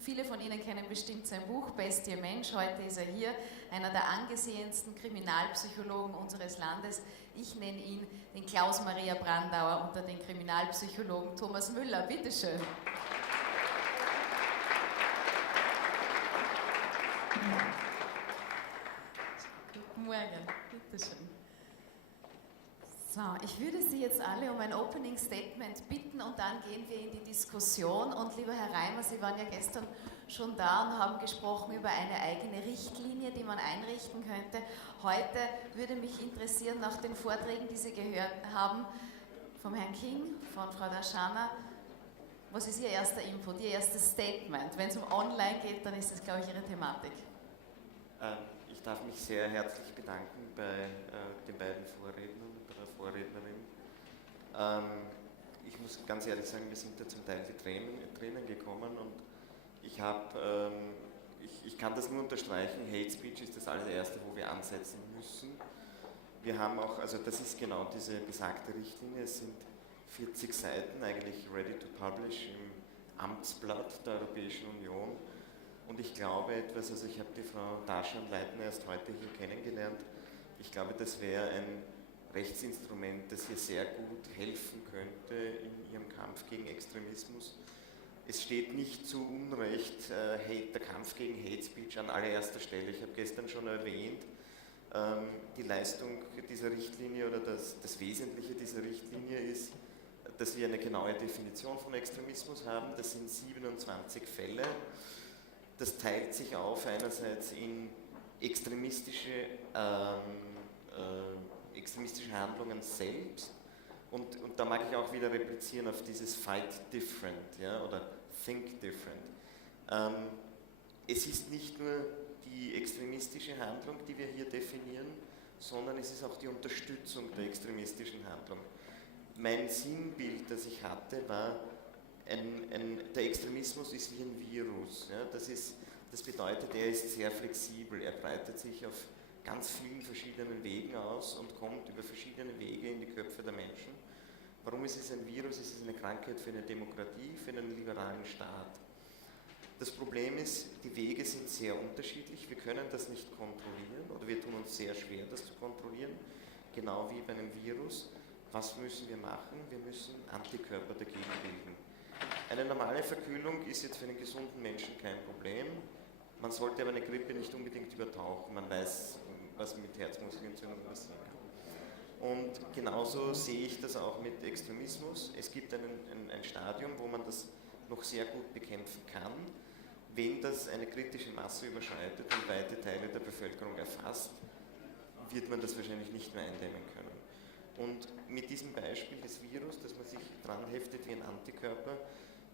Viele von Ihnen kennen bestimmt sein Buch Bestie Mensch. Heute ist er hier, einer der angesehensten Kriminalpsychologen unseres Landes. Ich nenne ihn den Klaus-Maria Brandauer unter den Kriminalpsychologen. Thomas Müller, bitteschön. Guten Morgen, bitteschön. So, ich würde Sie jetzt alle um ein Opening Statement bitten und dann gehen wir in die Diskussion. Und lieber Herr Reimer, Sie waren ja gestern schon da und haben gesprochen über eine eigene Richtlinie, die man einrichten könnte. Heute würde mich interessieren, nach den Vorträgen, die Sie gehört haben, vom Herrn King, von Frau Daschana, was ist Ihr erster Input, Ihr erstes Statement? Wenn es um Online geht, dann ist das, glaube ich, Ihre Thematik. Ich darf mich sehr herzlich bedanken bei den beiden Vorrednern und bei der Vorrednerin. Ich muss ganz ehrlich sagen, mir sind da zum Teil die Tränen gekommen und ich kann das nur unterstreichen, Hate Speech ist das allererste, wo wir ansetzen müssen. Wir haben auch, also das ist genau diese besagte Richtlinie, es sind 40 Seiten, eigentlich ready to publish im Amtsblatt der Europäischen Union. Und ich glaube etwas, also ich habe die Frau Daschan-Leitner erst heute hier kennengelernt, ich glaube, das wäre ein Rechtsinstrument, das ihr sehr gut helfen könnte in ihrem Kampf gegen Extremismus. Es steht nicht zu Unrecht der Kampf gegen Hate Speech an allererster Stelle. Ich habe gestern schon erwähnt, die Leistung dieser Richtlinie oder das Wesentliche dieser Richtlinie ist, dass wir eine genaue Definition von Extremismus haben. Das sind 27 Fälle. Das teilt sich auf einerseits in extremistische Handlungen selbst und da mag ich auch wieder replizieren auf dieses Fight Different, ja, oder Think Different. Es ist nicht nur die extremistische Handlung, die wir hier definieren, sondern es ist auch die Unterstützung der extremistischen Handlung. Mein Sinnbild, das ich hatte, war, der Extremismus ist wie ein Virus. Ja? Das bedeutet, er ist sehr flexibel, er breitet sich auf ganz vielen verschiedenen Wegen aus und kommt über verschiedene Wege in die Köpfe der Menschen. Warum ist es ein Virus? Es ist eine Krankheit für eine Demokratie, für einen liberalen Staat. Das Problem ist, die Wege sind sehr unterschiedlich, wir können das nicht kontrollieren oder wir tun uns sehr schwer, das zu kontrollieren, genau wie bei einem Virus. Was müssen wir machen? Wir müssen Antikörper dagegen bilden. Eine normale Verkühlung ist jetzt für einen gesunden Menschen kein Problem. Man sollte aber eine Grippe nicht unbedingt übertauchen. Man weiß, was mit Herzmuskelentzündung passieren kann. Und genauso sehe ich das auch mit Extremismus. Es gibt ein Stadium, wo man das noch sehr gut bekämpfen kann. Wenn das eine kritische Masse überschreitet und weite Teile der Bevölkerung erfasst, wird man das wahrscheinlich nicht mehr eindämmen können. Und mit diesem Beispiel des Virus, dass man sich dran heftet wie ein Antikörper,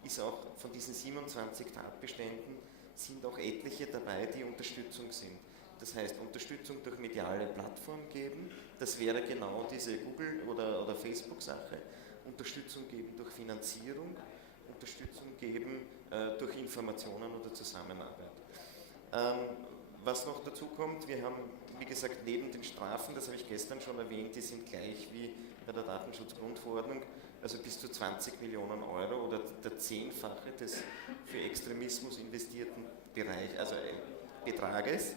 ist auch von diesen 27 Tatbeständen sind auch etliche dabei, die Unterstützung sind. Das heißt, Unterstützung durch mediale Plattformen geben, das wäre genau diese Google- oder Facebook-Sache, Unterstützung geben durch Finanzierung, Unterstützung geben durch Informationen oder Zusammenarbeit. Was noch dazu kommt, wir haben, wie gesagt, neben den Strafen, das habe ich gestern schon erwähnt, die sind gleich wie bei der Datenschutzgrundverordnung, also bis zu 20 Millionen Euro oder der 10-fache des für Extremismus investierten Betrages.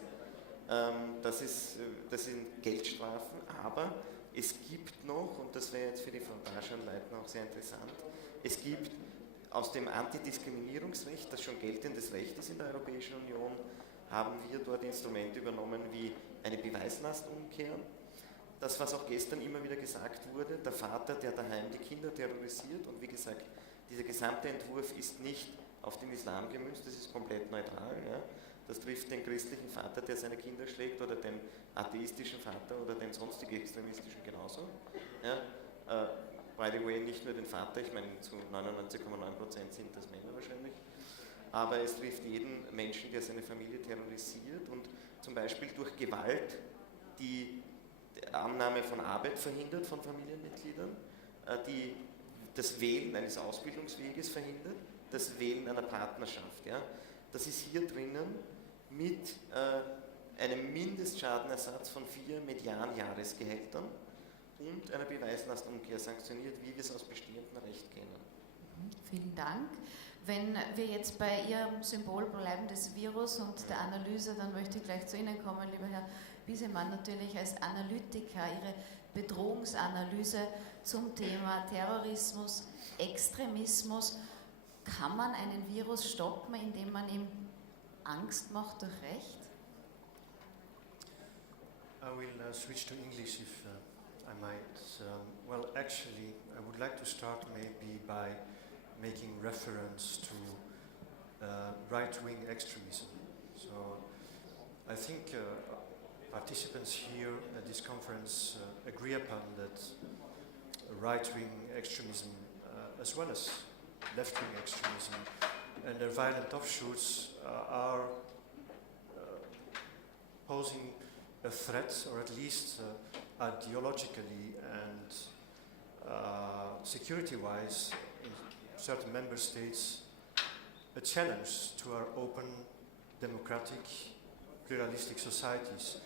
Das sind Geldstrafen, aber Es gibt noch, und das wäre jetzt für die Frau Darschan-Leitner auch sehr interessant, es gibt aus dem Antidiskriminierungsrecht, das schon geltendes Recht ist in der Europäischen Union, haben wir dort Instrumente übernommen wie eine Beweislastumkehr. Das, was auch gestern immer wieder gesagt wurde, der Vater, der daheim die Kinder terrorisiert, und wie gesagt, dieser gesamte Entwurf ist nicht auf den Islam gemünzt, das ist komplett neutral. Ja. Das trifft den christlichen Vater, der seine Kinder schlägt, oder den atheistischen Vater oder den sonstigen extremistischen genauso. Ja. By the way, nicht nur den Vater, ich meine zu 99,9% sind das Männer wahrscheinlich, aber es trifft jeden Menschen, der seine Familie terrorisiert und zum Beispiel durch Gewalt die Annahme von Arbeit verhindert von Familienmitgliedern, die das Wählen eines Ausbildungsweges verhindert, das Wählen einer Partnerschaft. Ja. Das ist hier drinnen mit einem Mindestschadenersatz von 4 Medianjahresgehältern und einer Beweislastumkehr sanktioniert, wie wir es aus bestehendem Recht kennen. Vielen Dank. Wenn wir jetzt bei Ihrem Symbol bleiben des Virus und der Analyse, dann möchte ich gleich zu Ihnen kommen, lieber Herr Biesemann, natürlich als Analytiker, Ihre Bedrohungsanalyse zum Thema Terrorismus, Extremismus. Kann man einen Virus stoppen, indem man ihm Angst macht durch Recht? I will switch to English if I might. Well, actually, I would like to start maybe by making reference to right-wing extremism. So I think participants here at this conference agree upon that right-wing extremism as well as left-wing extremism and their violent offshoots are posing a threat, or at least ideologically and security-wise in certain member states, a challenge to our open, democratic, pluralistic societies.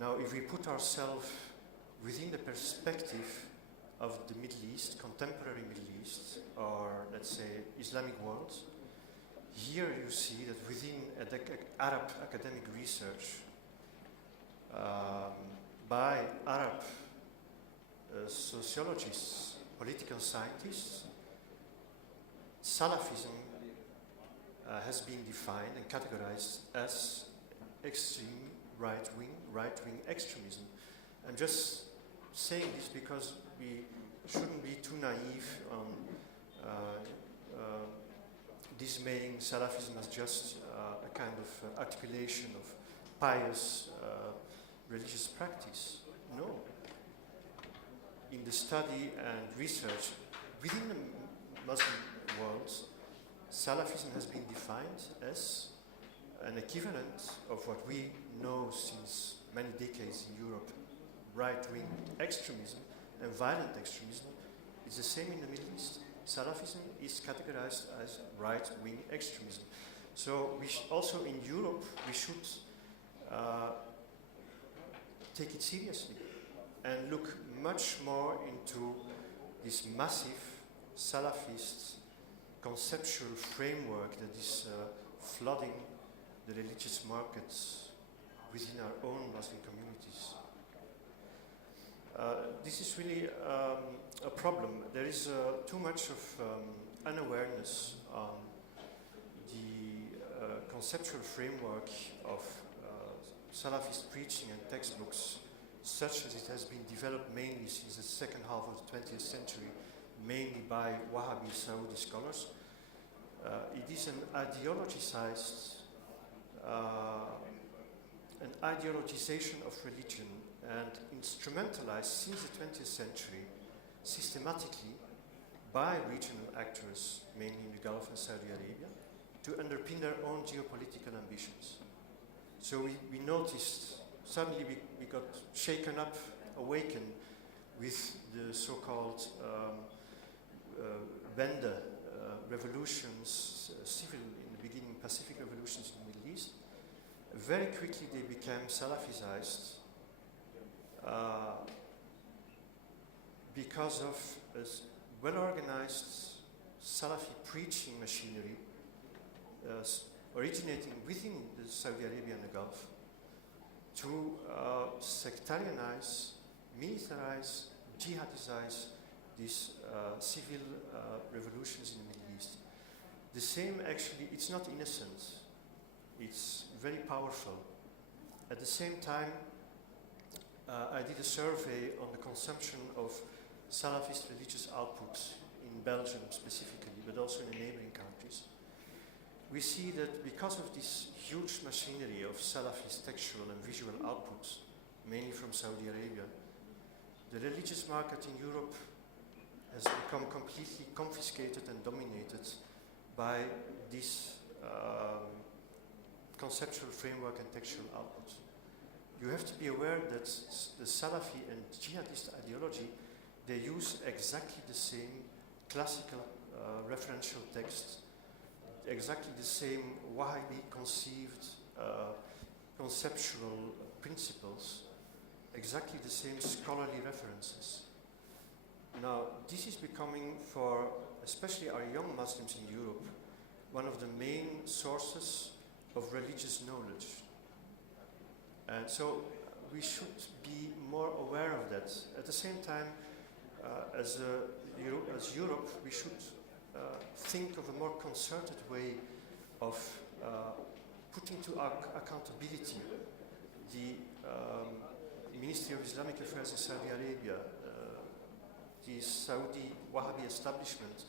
Now, if we put ourselves within the perspective of the Middle East, contemporary Middle East, or let's say Islamic world, here you see that within Arab academic research by Arab sociologists, political scientists, Salafism has been defined and categorized as extreme right-wing extremism. I'm just saying this because we shouldn't be too naive on dismaying Salafism as just a kind of articulation of pious religious practice. No. In the study and research within the Muslim world, Salafism has been defined as an equivalent of what we know since many decades in Europe, right-wing extremism and violent extremism. It's the same in the Middle East. Salafism is categorized as right-wing extremism. So also in Europe, we should take it seriously and look much more into this massive Salafist conceptual framework that is flooding the religious markets within our own Muslim communities. This is really a problem. There is too much of unawareness on the conceptual framework of Salafist preaching and textbooks, such as it has been developed mainly since the second half of the 20th century, mainly by Wahhabi Saudi scholars. It is an ideologization of religion and instrumentalized since the 20th century systematically by regional actors, mainly in the Gulf and Saudi Arabia, to underpin their own geopolitical ambitions. So we noticed, suddenly we got shaken up, awakened with the so-called Wende revolutions, civil in the beginning, Pacific revolutions in the Middle East. Very quickly they became Salafized because of a well-organized Salafi preaching machinery originating within the Saudi Arabia and the Gulf to sectarianize, militarize, jihadize these civil revolutions in the Middle East. The same actually, it's not innocent, it's very powerful. At the same time, I did a survey on the consumption of Salafist religious outputs in Belgium specifically, but also in the neighboring countries. We see that because of this huge machinery of Salafist textual and visual outputs, mainly from Saudi Arabia, the religious market in Europe has become completely confiscated and dominated by this conceptual framework and textual outputs. You have to be aware that the Salafi and jihadist ideology, they use exactly the same classical referential texts, exactly the same Wahhabi conceived conceptual principles, exactly the same scholarly references. Now, this is becoming for especially our young Muslims in Europe one of the main sources of religious knowledge. And so we should be more aware of that. At the same time, as Europe, we should think of a more concerted way of putting to accountability the Ministry of Islamic Affairs in Saudi Arabia, the Saudi Wahhabi establishment,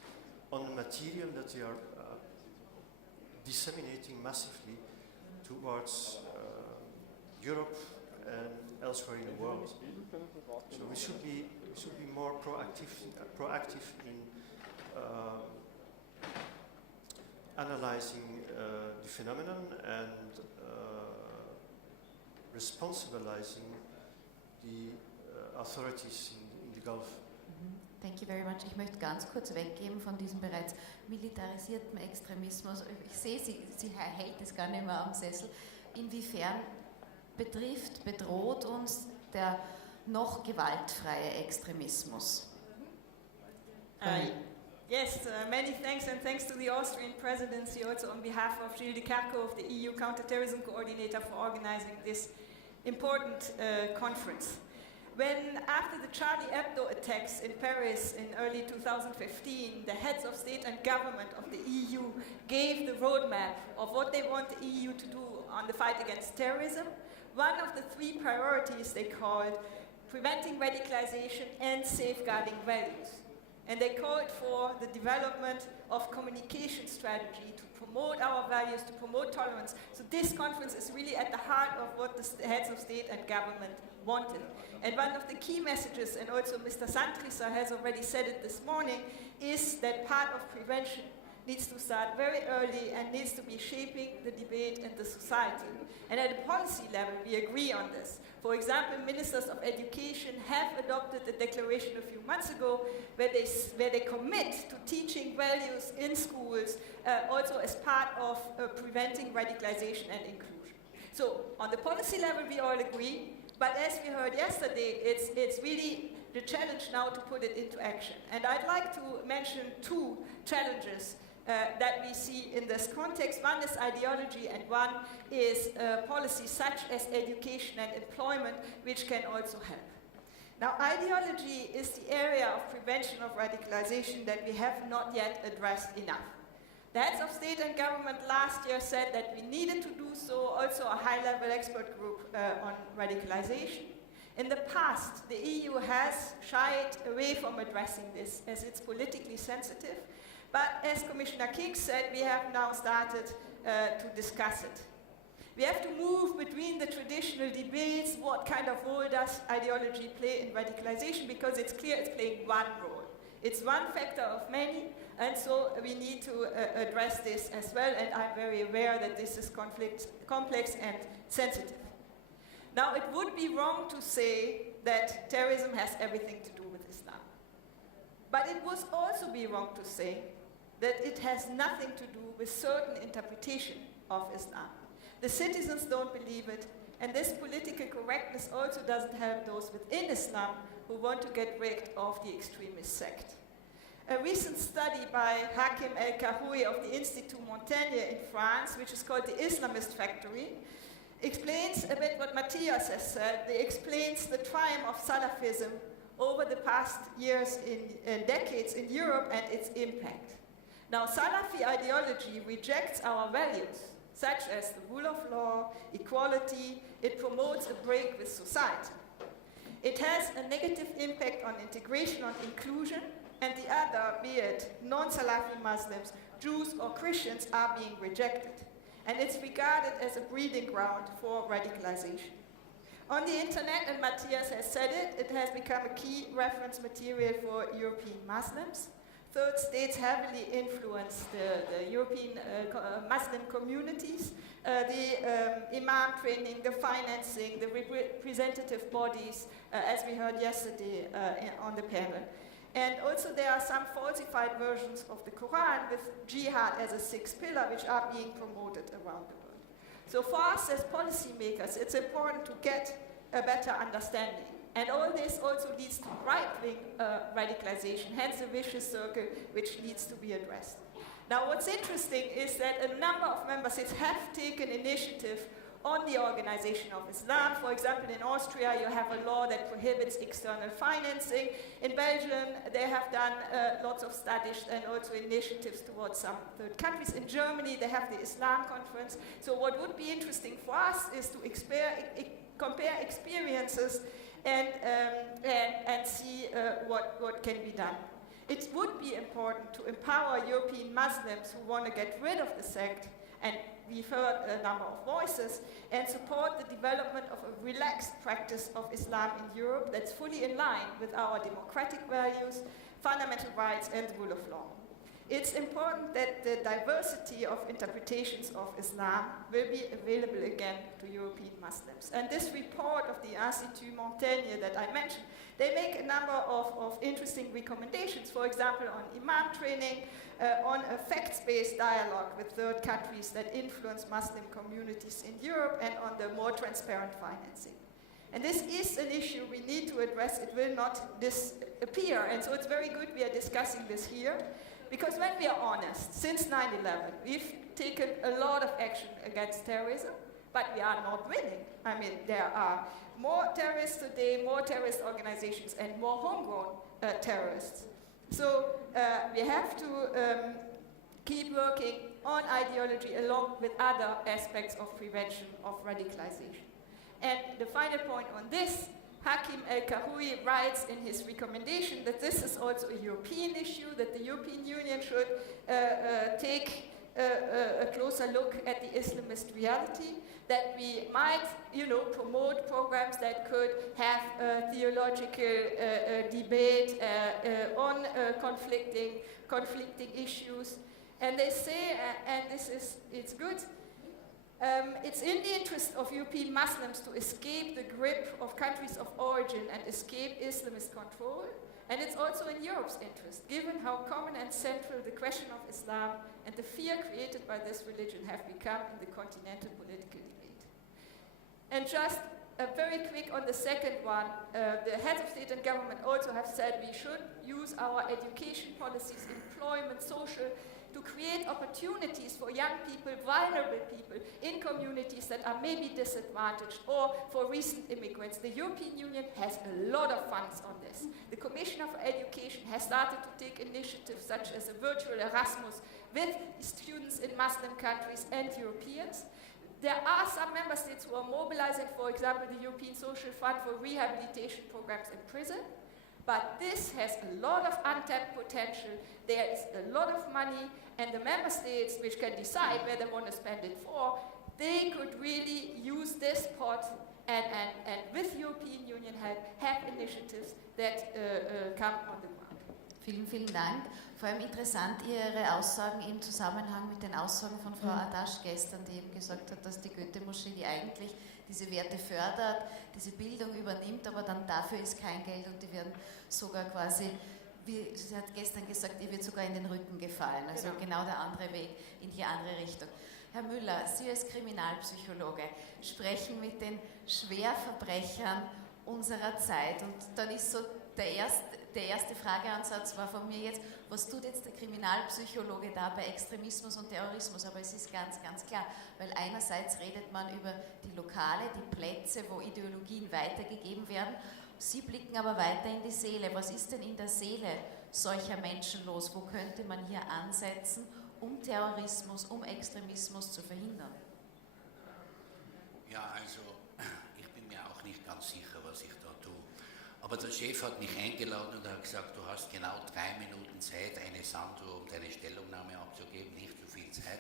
on the material that they are disseminating massively towards Europe and elsewhere in the world. So we should be more proactive in analyzing the phenomenon and responsibilizing the authorities in the Gulf. Thank you very much. Ich möchte ganz kurz weggehen von diesem bereits militarisierten Extremismus. Ich sehe, sie hält es gar nicht mehr am Sessel. Inwiefern bedroht uns der noch gewaltfreie Extremismus? Yes, many thanks, and thanks to the Austrian presidency also on behalf of Gilles de Kerkhoff, the EU counterterrorism coordinator, for organizing this important conference. When, after the Charlie Hebdo attacks in Paris in early 2015, the heads of state and government of the EU gave the roadmap of what they want the EU to do on the fight against terrorism, one of the three priorities they called preventing radicalization and safeguarding values. And they called for the development of communication strategy to promote our values, to promote tolerance. So this conference is really at the heart of what the heads of state and government wanted. And one of the key messages, and also Mr. Santrisa has already said it this morning, is that part of prevention needs to start very early and needs to be shaping the debate in the society. And at a policy level, we agree on this. For example, ministers of education have adopted a declaration a few months ago where they commit to teaching values in schools, also as part of preventing radicalization and inclusion. So on the policy level, we all agree, but as we heard yesterday, it's really the challenge now to put it into action. And I'd like to mention two challenges that we see in this context. One is ideology and one is policy such as education and employment, which can also help. Now, ideology is the area of prevention of radicalization that we have not yet addressed enough. The heads of state and government last year said that we needed to do so, also a high-level expert group on radicalization. In the past, the EU has shied away from addressing this as it's politically sensitive. But as Commissioner King said, we have now started to discuss it. We have to move between the traditional debates, what kind of role does ideology play in radicalization, because it's clear it's playing one role. It's one factor of many, and so we need to address this as well, and I'm very aware that this is complex and sensitive. Now, it would be wrong to say that terrorism has everything to do with Islam. But it would also be wrong to say that it has nothing to do with certain interpretation of Islam. The citizens don't believe it, and this political correctness also doesn't help those within Islam who want to get rid of the extremist sect. A recent study by Hakim El-Kahoui of the Institut Montaigne in France, which is called the Islamist Factory, explains a bit what Matthias has said. It explains the triumph of Salafism over the past years and decades in Europe and its impact. Now, Salafi ideology rejects our values, such as the rule of law, equality. It promotes a break with society. It has a negative impact on integration, on inclusion, and the other, be it non-Salafi Muslims, Jews or Christians, are being rejected. And it's regarded as a breeding ground for radicalization. On the internet, and Matthias has said it, it has become a key reference material for European Muslims. Third states heavily influence the European Muslim communities, the imam training, the financing, the representative bodies, as we heard yesterday on the panel. And also there are some falsified versions of the Quran with jihad as a sixth pillar, which are being promoted around the world. So for us as policymakers, it's important to get a better understanding. And all this also leads to right-wing radicalization, hence a vicious circle which needs to be addressed. Now what's interesting is that a number of member states have taken initiative on the organization of Islam. For example, in Austria, you have a law that prohibits external financing. In Belgium, they have done lots of studies and also initiatives towards some third countries. In Germany, they have the Islam conference. So what would be interesting for us is to compare experiences and see what can be done. It would be important to empower European Muslims who want to get rid of the sect, and we've heard a number of voices, and support the development of a relaxed practice of Islam in Europe that's fully in line with our democratic values, fundamental rights, and the rule of law. It's important that the diversity of interpretations of Islam will be available again to European Muslims. And this report of the Institut Montaigne that I mentioned, they make a number of interesting recommendations, for example, on imam training, on a facts-based dialogue with third countries that influence Muslim communities in Europe, and on the more transparent financing. And this is an issue we need to address. It will not disappear. And so it's very good we are discussing this here. Because when we are honest, since 9/11, we've taken a lot of action against terrorism, but we are not winning. I mean, there are more terrorists today, more terrorist organizations, and more homegrown terrorists. So we have to keep working on ideology along with other aspects of prevention of radicalization. And the final point on this, Hakim El-Kahoui writes in his recommendation that this is also a European issue, that the European Union should take a closer look at the Islamist reality, that we might, promote programs that could have theological debate on conflicting issues. And they say, and it's good, it's in the interest of European Muslims to escape the grip of countries of origin and escape Islamist control. And it's also in Europe's interest, given how common and central the question of Islam and the fear created by this religion have become in the continental political debate. And just very quick on the second one, the heads of state and government also have said we should use our education policies, employment, social, to create opportunities for young people, vulnerable people in communities that are maybe disadvantaged, or for recent immigrants. The European Union has a lot of funds on this. The Commissioner for Education has started to take initiatives such as a virtual Erasmus with students in Muslim countries and Europeans. There are some member states who are mobilizing, for example, the European Social Fund for rehabilitation programs in prison. But this has a lot of untapped potential. There is a lot of money, and the member states, which can decide where they want to spend it for, they could really use this pot and with European Union help have initiatives that come on the ground. Vielen, vielen Dank. Vor allem interessant Ihre Aussagen im Zusammenhang mit den Aussagen von Frau Adasch gestern, die eben gesagt hat, dass die Goethe-Moschee, die eigentlich diese Werte fördert, diese Bildung übernimmt, aber dann dafür ist kein Geld und die werden sogar quasi, wie sie hat gestern gesagt, ihr wird sogar in den Rücken gefallen. Also genau der andere Weg in die andere Richtung. Herr Müller, Sie als Kriminalpsychologe sprechen mit den Schwerverbrechern unserer Zeit und dann ist so der erste Frageansatz war von mir jetzt, was tut jetzt der Kriminalpsychologe da bei Extremismus und Terrorismus? Aber es ist ganz, ganz klar, weil einerseits redet man über die Lokale, die Plätze, wo Ideologien weitergegeben werden Sie blicken aber weiter in die Seele. Was ist denn in der Seele solcher Menschen los? Wo könnte man hier ansetzen, um Terrorismus, um Extremismus zu verhindern? Ja, also ich bin mir auch nicht ganz sicher, was ich da tue. Aber der Chef hat mich eingeladen und hat gesagt, du hast genau 3 Minuten Zeit, eine Sanduhr, um deine Stellungnahme abzugeben, nicht so viel Zeit.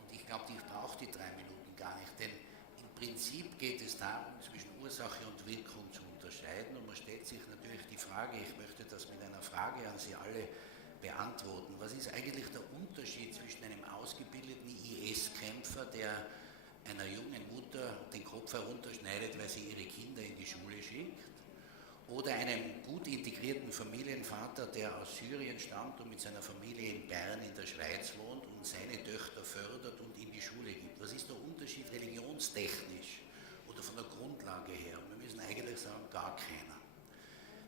Und ich glaube, ich brauche die 3 Minuten gar nicht, denn im Prinzip geht es darum, zwischen Ursache und Wirkung zu unterscheiden. Und man stellt sich natürlich die Frage, ich möchte das mit einer Frage an Sie alle beantworten. Was ist eigentlich der Unterschied zwischen einem ausgebildeten IS-Kämpfer, der einer jungen Mutter den Kopf herunterschneidet, weil sie ihre Kinder in die Schule schickt, oder einem gut integrierten Familienvater, der aus Syrien stammt und mit seiner Familie in Bern in der Schweiz wohnt und seine Töchter fördert und in die Schule gibt? Was ist der Unterschied religionstechnisch oder von der Grundlage her? Und wir müssen eigentlich sagen, gar keiner.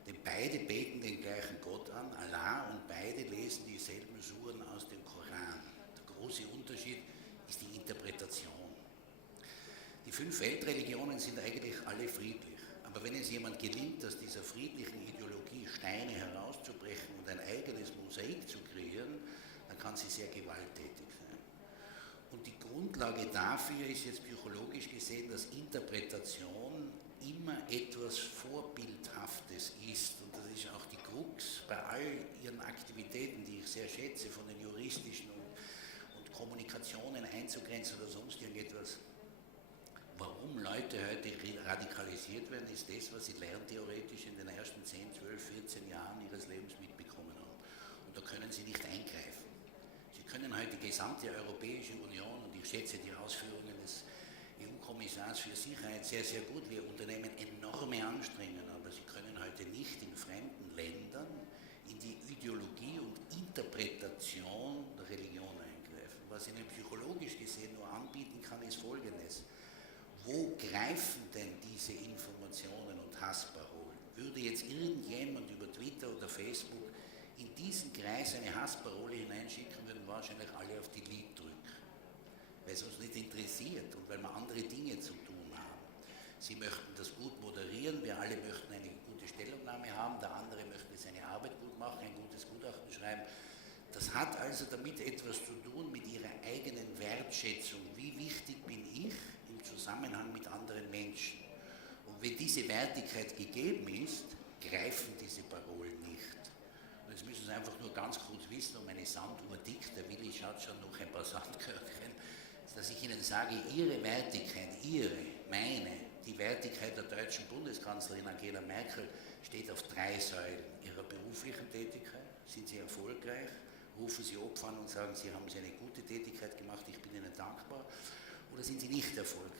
Denn beide beten den gleichen Gott an, Allah, und beide lesen dieselben Suren aus dem Koran. Der große Unterschied ist die Interpretation. Die 5 Weltreligionen sind eigentlich alle friedlich. Aber wenn es jemand gelingt, aus dieser friedlichen Ideologie Steine herauszubrechen und ein eigenes Mosaik zu kreieren, dann kann sie sehr gewalttätig sein. Und die Grundlage dafür ist jetzt psychologisch gesehen, dass Interpretation immer etwas Vorbildhaftes ist. Und das ist auch die Krux bei all ihren Aktivitäten, die ich sehr schätze, von den juristischen und Kommunikationen einzugrenzen oder sonst irgendetwas. Warum Leute heute radikalisiert werden, ist das, was sie lerntheoretisch in den ersten 10, 12, 14 Jahren ihres Lebens mitbekommen haben. Und da können sie nicht eingreifen. Sie können heute die gesamte Europäische Union, und ich schätze die Ausführungen des EU-Kommissars für Sicherheit sehr, sehr gut, wir unternehmen enorme Anstrengungen, aber sie können heute nicht in fremden Ländern in die Ideologie und Interpretation der Religion eingreifen. Was ihnen psychologisch gesehen nur anbieten kann, ist Folgendes. Wo greifen denn diese Informationen und Hassparolen? Würde jetzt irgendjemand über Twitter oder Facebook in diesen Kreis eine Hassparole hineinschicken, würden wahrscheinlich alle auf Delete drücken, weil es uns nicht interessiert und weil wir andere Dinge zu tun haben. Sie möchten das gut moderieren, wir alle möchten eine gute Stellungnahme haben, der andere möchte seine Arbeit gut machen, ein gutes Gutachten schreiben. Das hat also damit etwas zu tun mit ihrer eigenen Wertschätzung. Wie wichtig bin ich im Zusammenhang mit anderen Menschen? Und wenn diese Wertigkeit gegeben ist, greifen diese Parolen nicht. Und jetzt müssen Sie einfach nur ganz kurz wissen, um eine Sanduhr dick, der Willi schaut schon noch ein paar Sandkörnchen, dass ich Ihnen sage, Ihre Wertigkeit, Ihre, meine, die Wertigkeit der deutschen Bundeskanzlerin Angela Merkel steht auf 3 Säulen. Ihrer beruflichen Tätigkeit, sind Sie erfolgreich? Rufen Sie Opfer an und sagen, Sie haben eine gute Tätigkeit gemacht, ich bin Ihnen dankbar, oder sind Sie nicht erfolgreich?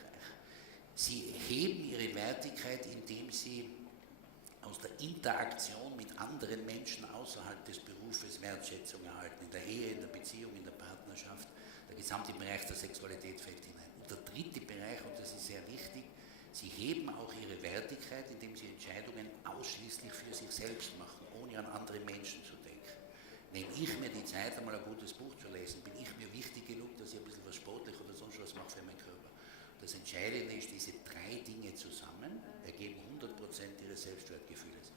Sie heben Ihre Wertigkeit, indem Sie aus der Interaktion mit anderen Menschen außerhalb des Berufes Wertschätzung erhalten, in der Ehe, in der Beziehung, in der Partnerschaft, der gesamte Bereich der Sexualität fällt hinein. Und der dritte Bereich, und das ist sehr wichtig, Sie heben auch Ihre Wertigkeit, indem Sie Entscheidungen ausschließlich für sich selbst machen, ohne an andere Menschen zu denken. Nehme ich mir die Zeit, einmal ein gutes Buch zu lesen, bin ich mir wichtig genug, dass ich ein bisschen was sportlich oder sonst was mache für meinen Körper. Das Entscheidende ist, diese 3 Dinge zusammen ergeben 100% Ihres Selbstwertgefühls.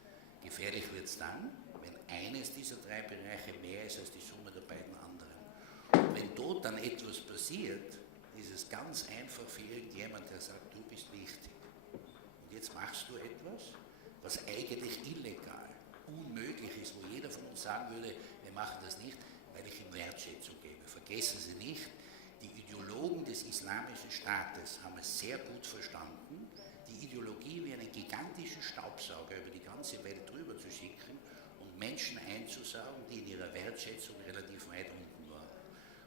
Gefährlich wird es dann, wenn eines dieser 3 Bereiche mehr ist als die Summe der beiden anderen. Und wenn dort dann etwas passiert, ist es ganz einfach für irgendjemand, der sagt, du bist wichtig. Und jetzt machst du etwas, was eigentlich illegal, unmöglich ist, wo jeder von uns sagen würde, wir machen das nicht, weil ich ihm Wertschätzung gebe. Vergessen Sie nicht, die Ideologen des Islamischen Staates haben es sehr gut verstanden, die Ideologie wie einen gigantischen Staubsauger über die ganze Welt drüber zu schicken und Menschen einzusaugen, die in ihrer Wertschätzung relativ weit unten waren.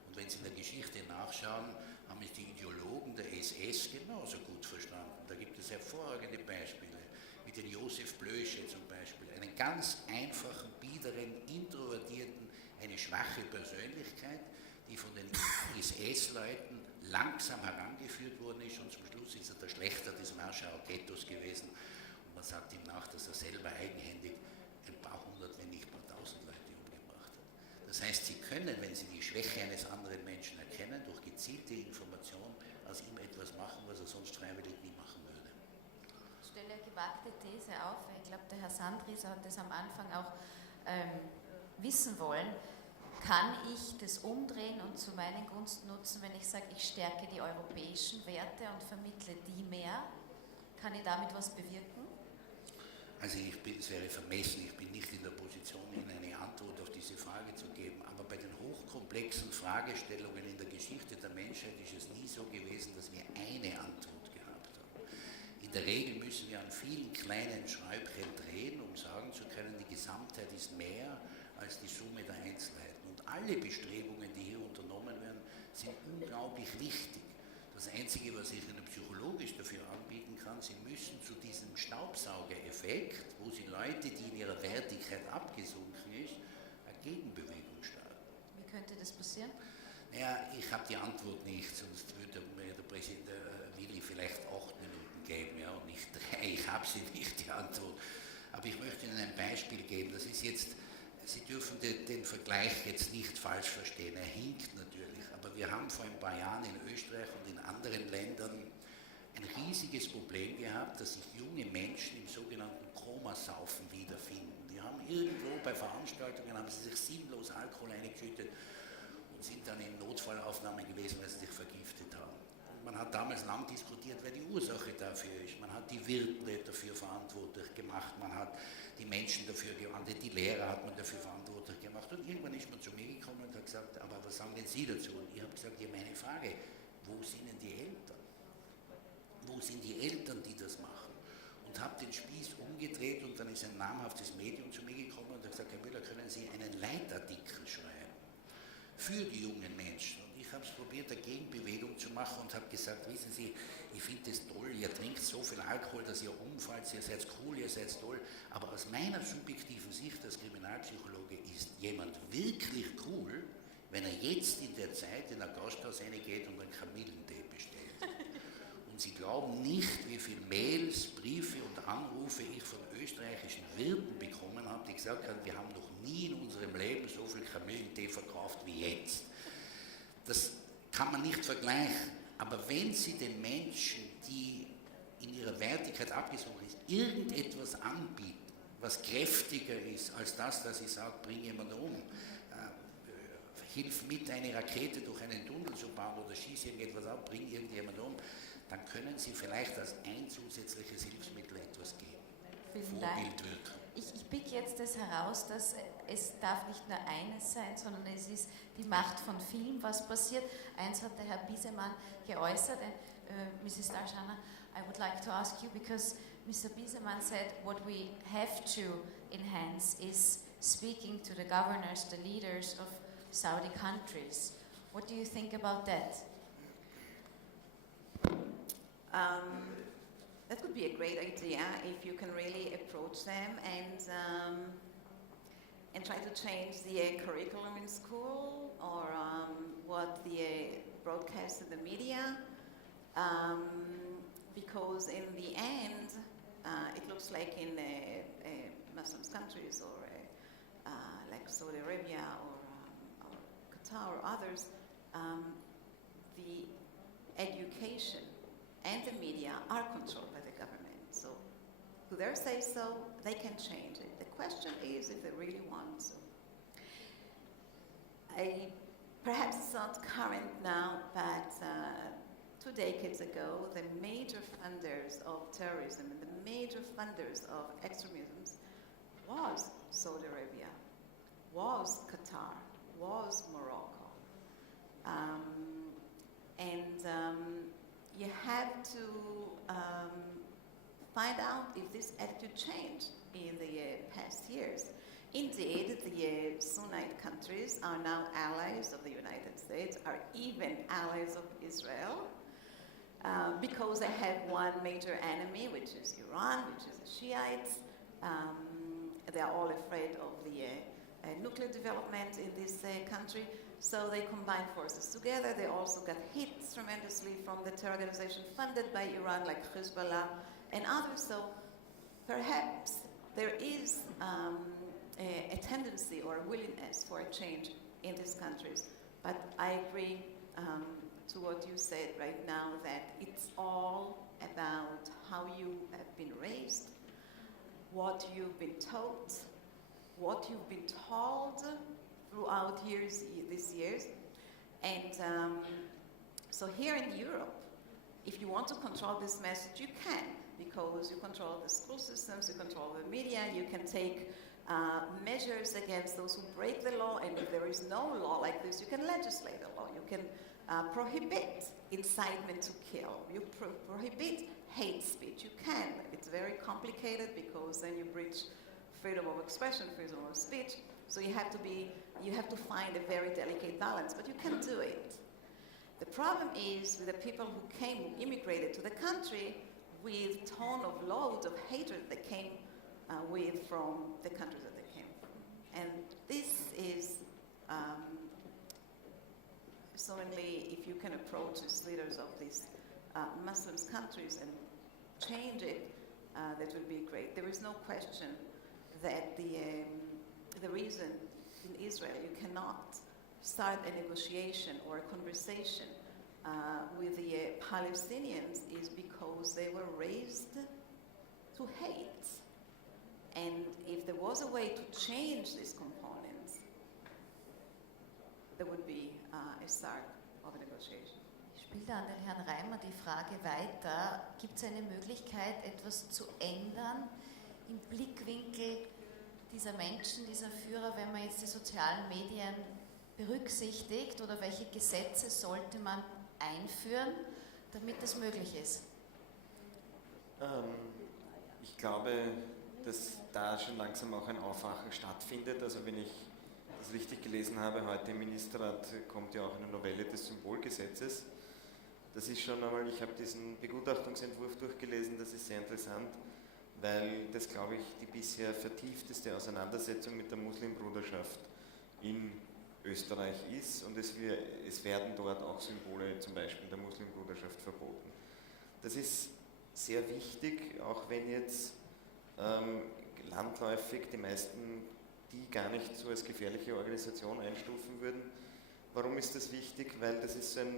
Und wenn Sie in der Geschichte nachschauen, haben es die Ideologen der SS genauso gut verstanden. Da gibt es hervorragende Beispiele, wie den Josef Blösche zum Beispiel, einen ganz einfachen, biederen, introvertierten, eine schwache Persönlichkeit, die von den SS-Leuten langsam herangeführt worden ist und zum Schluss ist er der Schlächter des Warschauer Ghettos gewesen. Und man sagt ihm nach, dass er selber eigenhändig ein paar hundert, wenn nicht ein paar tausend Leute umgebracht hat. Das heißt, Sie können, wenn Sie die Schwäche eines anderen Menschen erkennen, durch gezielte Information aus ihm etwas machen, was er sonst freiwillig nie machen würde. stelle eine gewagte These auf. Ich glaube, der Herr Sandrieser hat das am Anfang auch wissen wollen. Kann ich das umdrehen und zu meinen Gunsten nutzen, wenn ich sage, ich stärke die europäischen Werte und vermittle die mehr? Kann ich damit was bewirken? Also es wäre vermessen, ich bin nicht in der Position, Ihnen eine Antwort auf diese Frage zu geben, aber bei den hochkomplexen Fragestellungen in der Geschichte der Menschheit ist es nie so gewesen, dass wir eine Antwort gehabt haben. In der Regel müssen wir an vielen kleinen Schräubchen drehen, um sagen zu können, die Gesamtheit ist mehr als die Summe der Einzelheiten. Und alle Bestrebungen, die hier unternommen werden, sind unglaublich wichtig. Das Einzige, was ich Ihnen psychologisch dafür anbieten kann, Sie müssen zu diesem Staubsaugereffekt, wo Sie Leute, die in ihrer Wertigkeit abgesunken ist, eine Gegenbewegung starten. Wie könnte das passieren? Naja, ich habe die Antwort nicht, sonst würde mir der Präsident Willi vielleicht 8 Minuten geben, ja, und nicht 3. Ich habe sie nicht, die Antwort. Aber ich möchte Ihnen ein Beispiel geben. Das ist jetzt, Sie dürfen den Vergleich jetzt nicht falsch verstehen. Er hinkt natürlich. Aber wir haben vor ein paar Jahren in Österreich und in anderen Ländern ein riesiges Problem gehabt, dass sich junge Menschen im sogenannten Komasaufen wiederfinden. Die haben irgendwo bei Veranstaltungen, haben sie sich sinnlos Alkohol eingeschüttet und sind dann in Notfallaufnahmen gewesen, weil sie sich vergiftet haben. Und man hat damals lang diskutiert, wer die Ursache dafür ist. Man hat die Wirte dafür verantwortlich gemacht, man hat die Menschen dafür geahndet, die Lehrer hat man dafür verantwortlich gemacht. Und irgendwann ist man zu mir gekommen und hat gesagt, aber was sagen denn Sie dazu? Und ich habe gesagt, ja, meine Frage, wo sind denn die Eltern? Wo sind die Eltern, die das machen? Und habe den Spieß umgedreht und dann ist ein namhaftes Medium zu mir gekommen und hat gesagt, Herr Müller, können Sie einen Leitartikel schreiben für die jungen Menschen? Und ich habe es probiert, eine Gegenbewegung zu machen und habe gesagt, wissen Sie, ich finde es toll, ihr trinkt so viel Alkohol, dass ihr umfallt, ihr seid cool, ihr seid toll, aber aus meiner subjektiven Sicht als Kriminalpsychologe ist jemand wirklich cool, wenn er jetzt in der Zeit in ein Gasthaus reingeht und einen Kamillentee bestellt. Und Sie glauben nicht, wie viele Mails, Briefe und Anrufe ich von österreichischen Wirten bekommen habe, die gesagt haben, wir haben noch nie in unserem Leben so viel Kamillentee verkauft wie jetzt. Das kann man nicht vergleichen, aber wenn Sie den Menschen, die in ihrer Wertigkeit abgesunken ist, irgendetwas anbieten, was kräftiger ist als das, dass ich sage, bring jemanden um, hilf mit, eine Rakete durch einen Tunnel zu bauen oder schieß irgendetwas ab, bring irgendjemanden um, dann können Sie vielleicht als ein zusätzliches Hilfsmittel etwas geben. Vielen Dank. Vorbildwirkung. Ich pick jetzt das heraus, dass es darf nicht nur eines sein, sondern es ist die Macht von vielen, was passiert. Eins hat der Herr Biesemann geäußert, Mrs. Darshana, I would like to ask you, because Mr. Biesemann said what we have to enhance is speaking to the governors, the leaders of Saudi countries. What do you think about that? That would be a great idea if you can really approach them and try to change the curriculum in school or what the broadcast in the media, because in the end, it looks like in Muslim countries or like Saudi Arabia or Qatar or others, the education and the media are controlled by the government. So, who dare say so, they can change it. The question is if they really want to. Perhaps it's not current now, but 2 decades ago, the major funders of terrorism and the major funders of extremism was Saudi Arabia, was Qatar, was Morocco. You have to find out if this attitude changed in the past years. Indeed, the Sunnite countries are now allies of the United States, are even allies of Israel, because they have one major enemy, which is Iran, which is the Shiites. They are all afraid of the nuclear development in this country. So they combine forces together. They also got hit tremendously from the terror organization funded by Iran, like Hezbollah and others. So perhaps there is a tendency or a willingness for a change in these countries. But I agree to what you said right now, that it's all about how you have been raised, what you've been taught, what you've been told throughout these years. And so here in Europe, if you want to control this message, you can, because you control the school systems, you control the media, you can take measures against those who break the law, and if there is no law like this, you can legislate a law. You can prohibit incitement to kill. You prohibit hate speech. You can. It's very complicated because then you breach freedom of expression, freedom of speech. So you have to find a very delicate balance, but you can do it. The problem is with the people who immigrated to the country with ton of loads of hatred that came with from the countries that they came from. And this is certainly, if you can approach as leaders of these Muslim countries and change it, that would be great. There is no question that the reason in Israel you cannot start a negotiation or a conversation with the Palestinians is because they were raised to hate. And if there was a way to change these components, there would be a start of a negotiation. Ich spiele da an den Herrn Reimer die Frage weiter. Gibt es eine Möglichkeit, etwas zu ändern im Blickwinkel dieser Menschen, dieser Führer, wenn man jetzt die sozialen Medien berücksichtigt, oder welche Gesetze sollte man einführen, damit das möglich ist? Ich glaube, dass da schon langsam auch ein Aufwachen stattfindet. Also wenn ich das richtig gelesen habe, heute im Ministerrat kommt ja auch eine Novelle des Symbolgesetzes. Das ist schon einmal, ich habe diesen Begutachtungsentwurf durchgelesen, das ist sehr interessant, weil das, glaube ich, die bisher vertiefteste Auseinandersetzung mit der Muslimbruderschaft in Österreich ist, und es werden dort auch Symbole zum Beispiel der Muslimbruderschaft verboten. Das ist sehr wichtig, auch wenn jetzt landläufig die meisten die gar nicht so als gefährliche Organisation einstufen würden. Warum ist das wichtig? Weil das ist so ein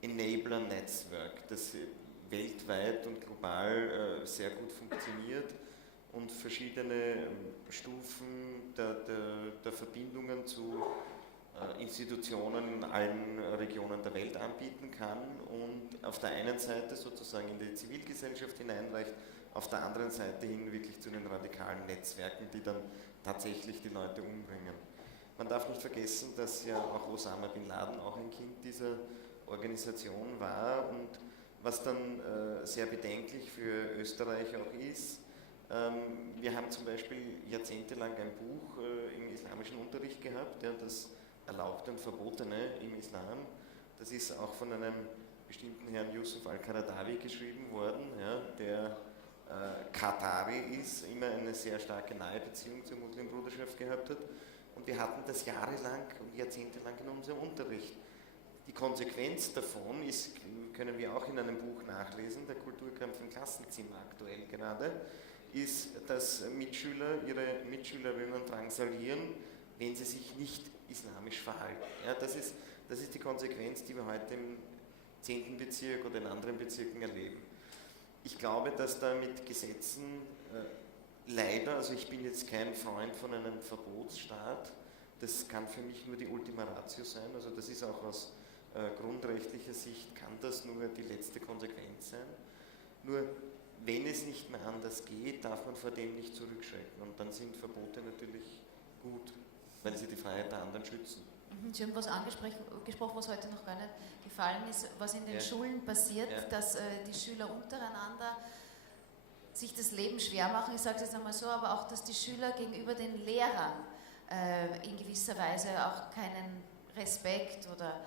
Enabler-Netzwerk, das weltweit und global sehr gut funktioniert und verschiedene Stufen der Verbindungen zu Institutionen in allen Regionen der Welt anbieten kann und auf der einen Seite sozusagen in die Zivilgesellschaft hineinreicht, auf der anderen Seite hin wirklich zu den radikalen Netzwerken, die dann tatsächlich die Leute umbringen. Man darf nicht vergessen, dass ja auch Osama Bin Laden auch ein Kind dieser Organisation war, und was dann sehr bedenklich für Österreich auch ist, wir haben zum Beispiel jahrzehntelang ein Buch im islamischen Unterricht gehabt, das Erlaubte und Verbotene im Islam. Das ist auch von einem bestimmten Herrn Yusuf al-Qaradawi geschrieben worden, ja, der Katari ist, immer eine sehr starke nahe Beziehung zur Muslimbruderschaft gehabt hat. Und wir hatten das jahrelang und jahrzehntelang in unserem Unterricht. Die Konsequenz davon ist, können wir auch in einem Buch nachlesen, der Kulturkampf im Klassenzimmer aktuell gerade, ist, dass Mitschüler ihre Mitschülerinnen drangsalieren, wenn sie sich nicht islamisch verhalten. Ja, das ist die Konsequenz, die wir heute im 10. Bezirk oder in anderen Bezirken erleben. Ich glaube, dass da mit Gesetzen leider, also ich bin jetzt kein Freund von einem Verbotsstaat, das kann für mich nur die Ultima Ratio sein, also das ist auch aus grundrechtlicher Sicht, kann das nur die letzte Konsequenz sein. Nur wenn es nicht mehr anders geht, darf man vor dem nicht zurückschrecken, und dann sind Verbote natürlich gut, weil sie die Freiheit der anderen schützen. Sie haben was angesprochen, was heute noch gar nicht gefallen ist, was in den Schulen passiert, dass die Schüler untereinander sich das Leben schwer machen, ich sage es jetzt einmal so, aber auch, dass die Schüler gegenüber den Lehrern in gewisser Weise auch keinen Respekt oder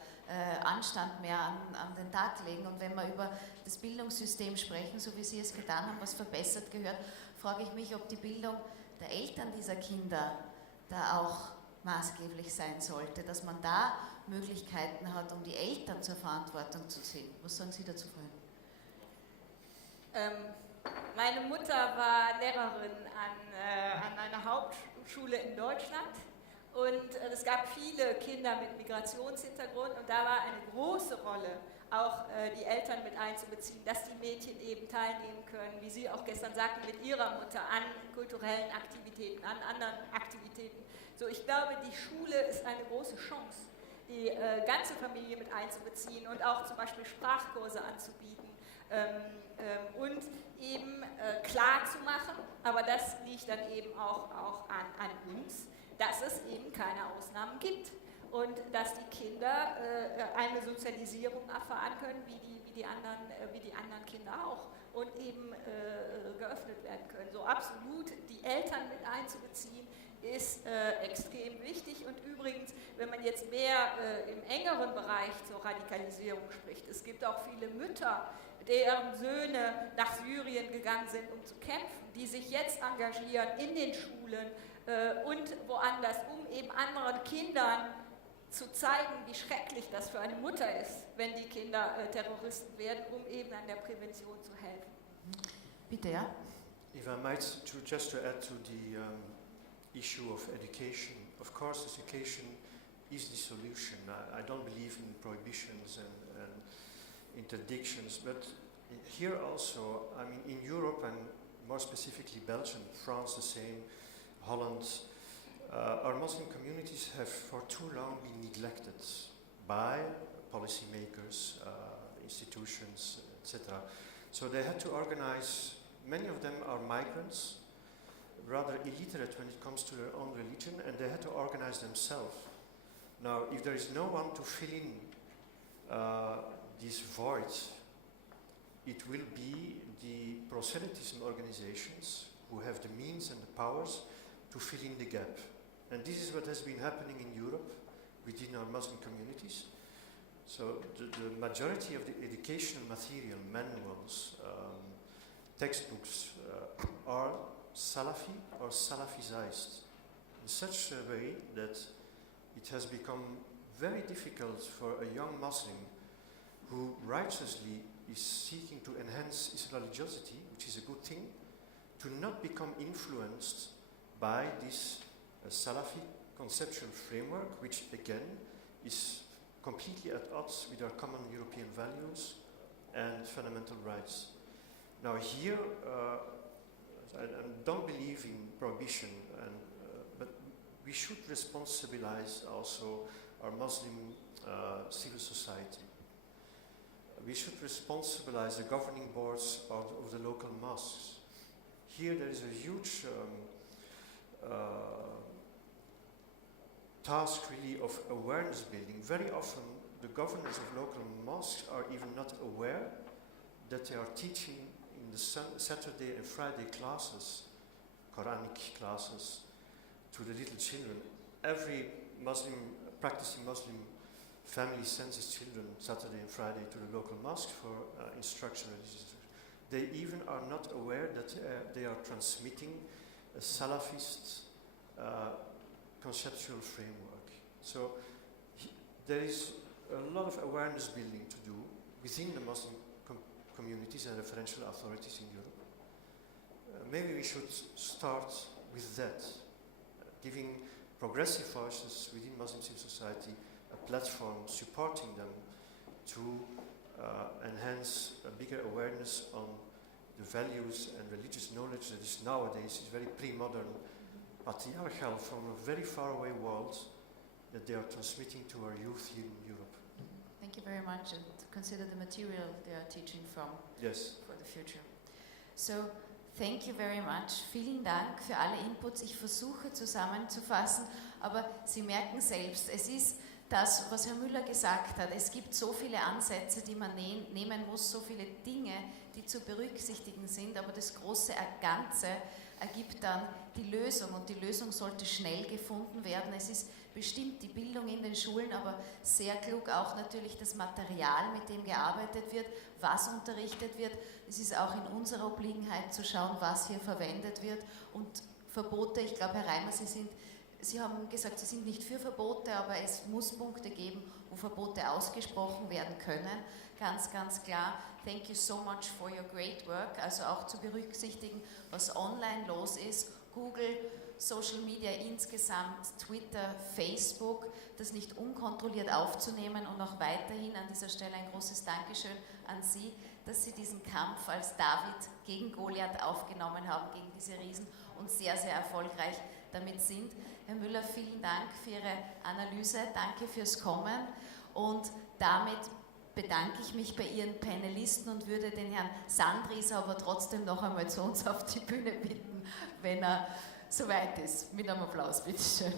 Anstand mehr an den Tag legen. Und wenn wir über das Bildungssystem sprechen, so wie Sie es getan haben, was verbessert gehört, frage ich mich, ob die Bildung der Eltern dieser Kinder da auch maßgeblich sein sollte, dass man da Möglichkeiten hat, um die Eltern zur Verantwortung zu ziehen. Was sagen Sie dazu, Frau? Meine Mutter war Lehrerin an einer Hauptschule in Deutschland, und es gab viele Kinder mit Migrationshintergrund, und da war eine große Rolle auch die Eltern mit einzubeziehen, dass die Mädchen eben teilnehmen können, wie Sie auch gestern sagten, mit ihrer Mutter an kulturellen Aktivitäten, an anderen Aktivitäten. So, ich glaube, die Schule ist eine große Chance, die ganze Familie mit einzubeziehen und auch zum Beispiel Sprachkurse anzubieten und eben klar zu machen, aber das liegt dann eben auch an uns, dass es eben keine Ausnahmen gibt und dass die Kinder eine Sozialisierung erfahren können, wie die anderen Kinder auch und eben geöffnet werden können. So absolut die Eltern mit einzubeziehen, ist extrem wichtig und übrigens, wenn man jetzt mehr im engeren Bereich zur Radikalisierung spricht, es gibt auch viele Mütter, deren Söhne nach Syrien gegangen sind, um zu kämpfen, die sich jetzt engagieren in den Schulen und woanders, um eben anderen Kindern zu zeigen, wie schrecklich das für eine Mutter ist, wenn die Kinder Terroristen werden, um eben an der Prävention zu helfen. Bitte, ja. If I might, just to add to the issue of education, of course education is the solution. I don't believe in prohibitions and interdictions, but here also, I mean in Europe and more specifically Belgium, France the same, Holland, our Muslim communities have for too long been neglected by policymakers, institutions, etc. So they had to organize, many of them are migrants, rather illiterate when it comes to their own religion, and they had to organize themselves. Now, if there is no one to fill in this void, it will be the proselytism organizations who have the means and the powers to fill in the gap. And this is what has been happening in Europe within our Muslim communities. So the majority of the educational material, manuals, textbooks are Salafi or Salafized in such a way that it has become very difficult for a young Muslim who righteously is seeking to enhance his religiosity, which is a good thing, to not become influenced by this Salafi conceptual framework, which again is completely at odds with our common European values and fundamental rights. Now here, I don't believe in prohibition, but we should responsibilize also our Muslim civil society. We should responsibilize the governing boards of the local mosques. Here there is a huge task really of awareness building. Very often the governors of local mosques are even not aware that they are teaching in the Saturday and Friday classes, Quranic classes, to the little children. Every Muslim, practicing Muslim family sends his children Saturday and Friday to the local mosque for instruction. They even are not aware that they are transmitting a Salafist conceptual framework. So there is a lot of awareness building to do within the Muslim communities and referential authorities in Europe. Maybe we should start with that, giving progressive voices within Muslim civil society a platform, supporting them to enhance a bigger awareness on the values and religious knowledge that is nowadays is very pre-modern, patriarchal from a very faraway world that they are transmitting to our youth here in Europe. Thank you very much, and consider the material they are teaching from for the future. So, thank you very much. Vielen Dank für alle Inputs. Ich versuche zusammenzufassen, aber Sie merken selbst, es ist das, was Herr Müller gesagt hat. Es gibt so viele Ansätze, die man nehmen muss, so viele Dinge, die zu berücksichtigen sind, aber das große Ganze ergibt dann die Lösung und die Lösung sollte schnell gefunden werden. Es ist bestimmt die Bildung in den Schulen, aber sehr klug auch natürlich das Material, mit dem gearbeitet wird, was unterrichtet wird. Es ist auch in unserer Obliegenheit zu schauen, was hier verwendet wird und Verbote. Ich glaube, Herr Reimer, Sie haben gesagt, Sie sind nicht für Verbote, aber es muss Punkte geben, wo Verbote ausgesprochen werden können. Ganz, ganz klar. Thank you so much for your great work. Also auch zu berücksichtigen, was online los ist. Google Social Media insgesamt, Twitter, Facebook, das nicht unkontrolliert aufzunehmen und auch weiterhin an dieser Stelle ein großes Dankeschön an Sie, dass Sie diesen Kampf als David gegen Goliath aufgenommen haben, gegen diese Riesen und sehr, sehr erfolgreich damit sind. Herr Müller, vielen Dank für Ihre Analyse, danke fürs Kommen und damit bedanke ich mich bei Ihren Panelisten und würde den Herrn Sandrieser aber trotzdem noch einmal zu uns auf die Bühne bitten, wenn er soweit ist. Mit einem Applaus, bitteschön.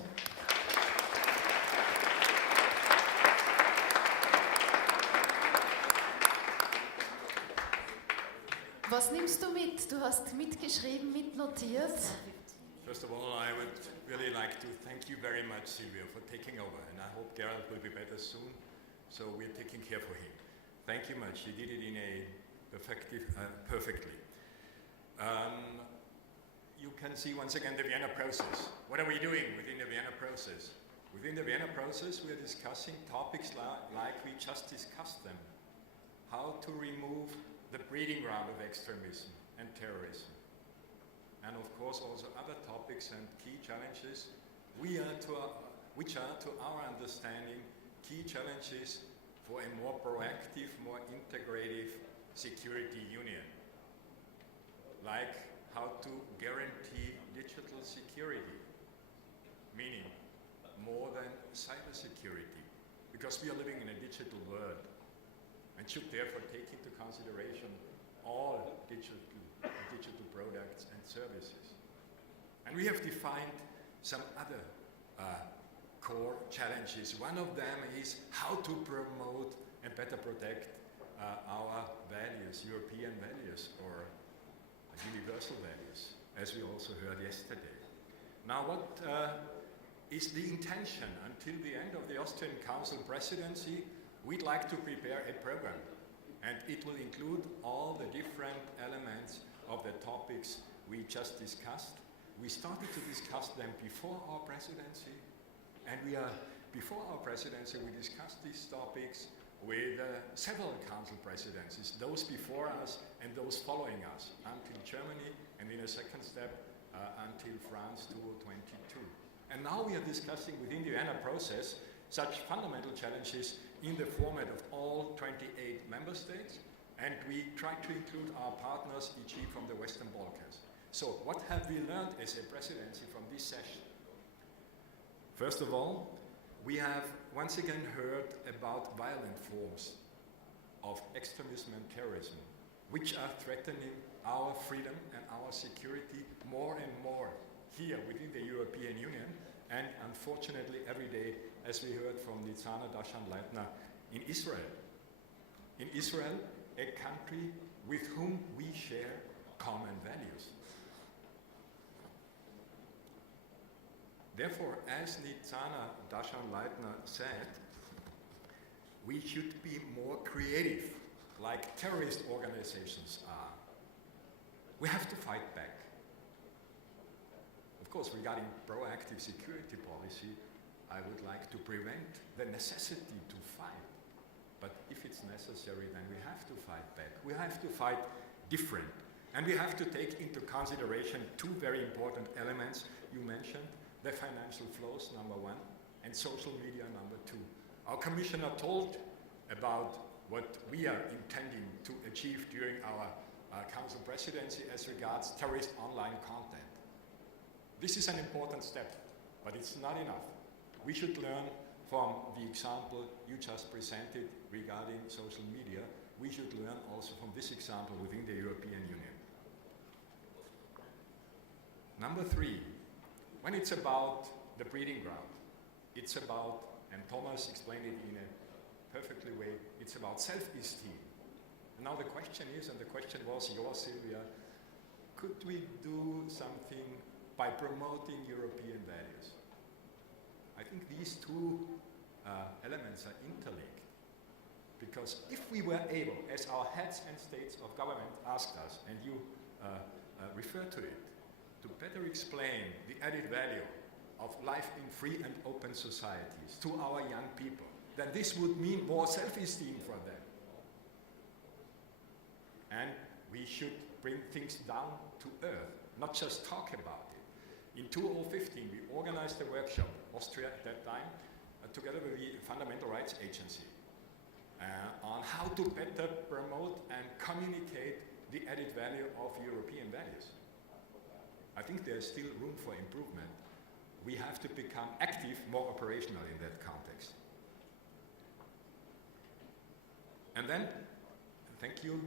Was nimmst du mit? Du hast mitgeschrieben, mitnotiert. First of all, I would really like to thank you very much, Silvia, for taking over, and I hope Gerald will be better soon, so we're taking care for him. Thank you much. You did it in a perfectly. You can see once again the Vienna process. What are we doing within the Vienna process? Within the Vienna process, we are discussing topics like we just discussed them. How to remove the breeding ground of extremism and terrorism. And of course also other topics and key challenges which are to our understanding key challenges for a more proactive, more integrative security union. Like how to guarantee digital security, meaning more than cybersecurity, because we are living in a digital world and should therefore take into consideration all digital products and services. And we have defined some other core challenges. One of them is how to promote and better protect our values, European values, or universal values, as we also heard yesterday. Now, what is the intention? Until the end of the Austrian Council presidency, we'd like to prepare a program, and it will include all the different elements of the topics we just discussed. We started to discuss them before our presidency, and before our presidency, we discussed these topics with several council presidencies, those before us and those following us, until Germany, and in a second step, until France 2022. And now we are discussing within the Vienna process such fundamental challenges in the format of all 28 member states, and we try to include our partners, e.g. from the Western Balkans. So what have we learned as a presidency from this session? First of all, we have once again heard about violent forms of extremism and terrorism, which are threatening our freedom and our security more and more here within the European Union, and unfortunately every day, as we heard from Nitzana Dashan-Leitner, in Israel. In Israel, a country with whom we share common values. Therefore, as Nitzana Dashan-Leitner said, we should be more creative, like terrorist organizations are. We have to fight back. Of course, regarding proactive security policy, I would like to prevent the necessity to fight. But if it's necessary, then we have to fight back. We have to fight different. And we have to take into consideration two very important elements you mentioned: the financial flows, number one, and social media, number two. Our commissioner told about what we are intending to achieve during our council presidency as regards terrorist online content. This is an important step, but it's not enough. We should learn from the example you just presented regarding social media. We should learn also from this example within the European Union. Number three, when it's about the breeding ground, it's about, and Thomas explained it in a perfectly way, it's about self-esteem. And now the question is, and the question was yours, Silvia, could we do something by promoting European values? I think these two elements are interlinked. Because if we were able, as our heads and states of government asked us, and you refer to it, to better explain the added value of life in free and open societies to our young people, then this would mean more self-esteem for them. And we should bring things down to earth, not just talk about it. In 2015, we organized a workshop, Austria at that time, together with the Fundamental Rights Agency, on how to better promote and communicate the added value of European values. I think there's still room for improvement. We have to become active, more operational in that context. And then, thank you,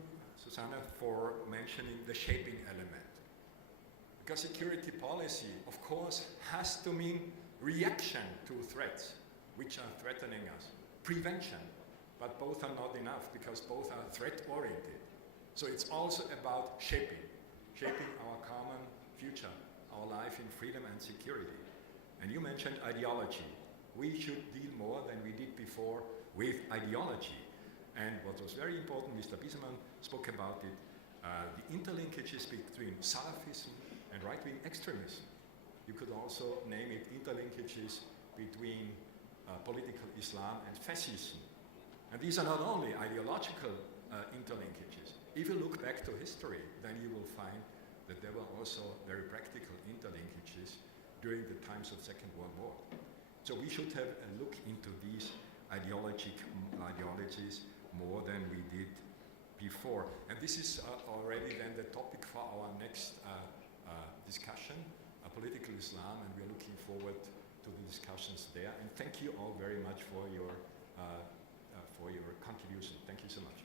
Susanna, for mentioning the shaping element. Because security policy, of course, has to mean reaction to threats which are threatening us, prevention, but both are not enough because both are threat-oriented. So it's also about shaping our common future, our life in freedom and security. And you mentioned ideology. We should deal more than we did before with ideology. And what was very important, Mr. Biesemann spoke about it, the interlinkages between Salafism and right-wing extremism. You could also name it interlinkages between political Islam and fascism. And these are not only ideological interlinkages. If you look back to history, then you will find that there were also very practical interlinkages during the times of Second World War. So we should have a look into these ideologies more than we did before. And this is already then the topic for our next discussion, political Islam, and we're looking forward to the discussions there. And thank you all very much for your contribution. Thank you so much.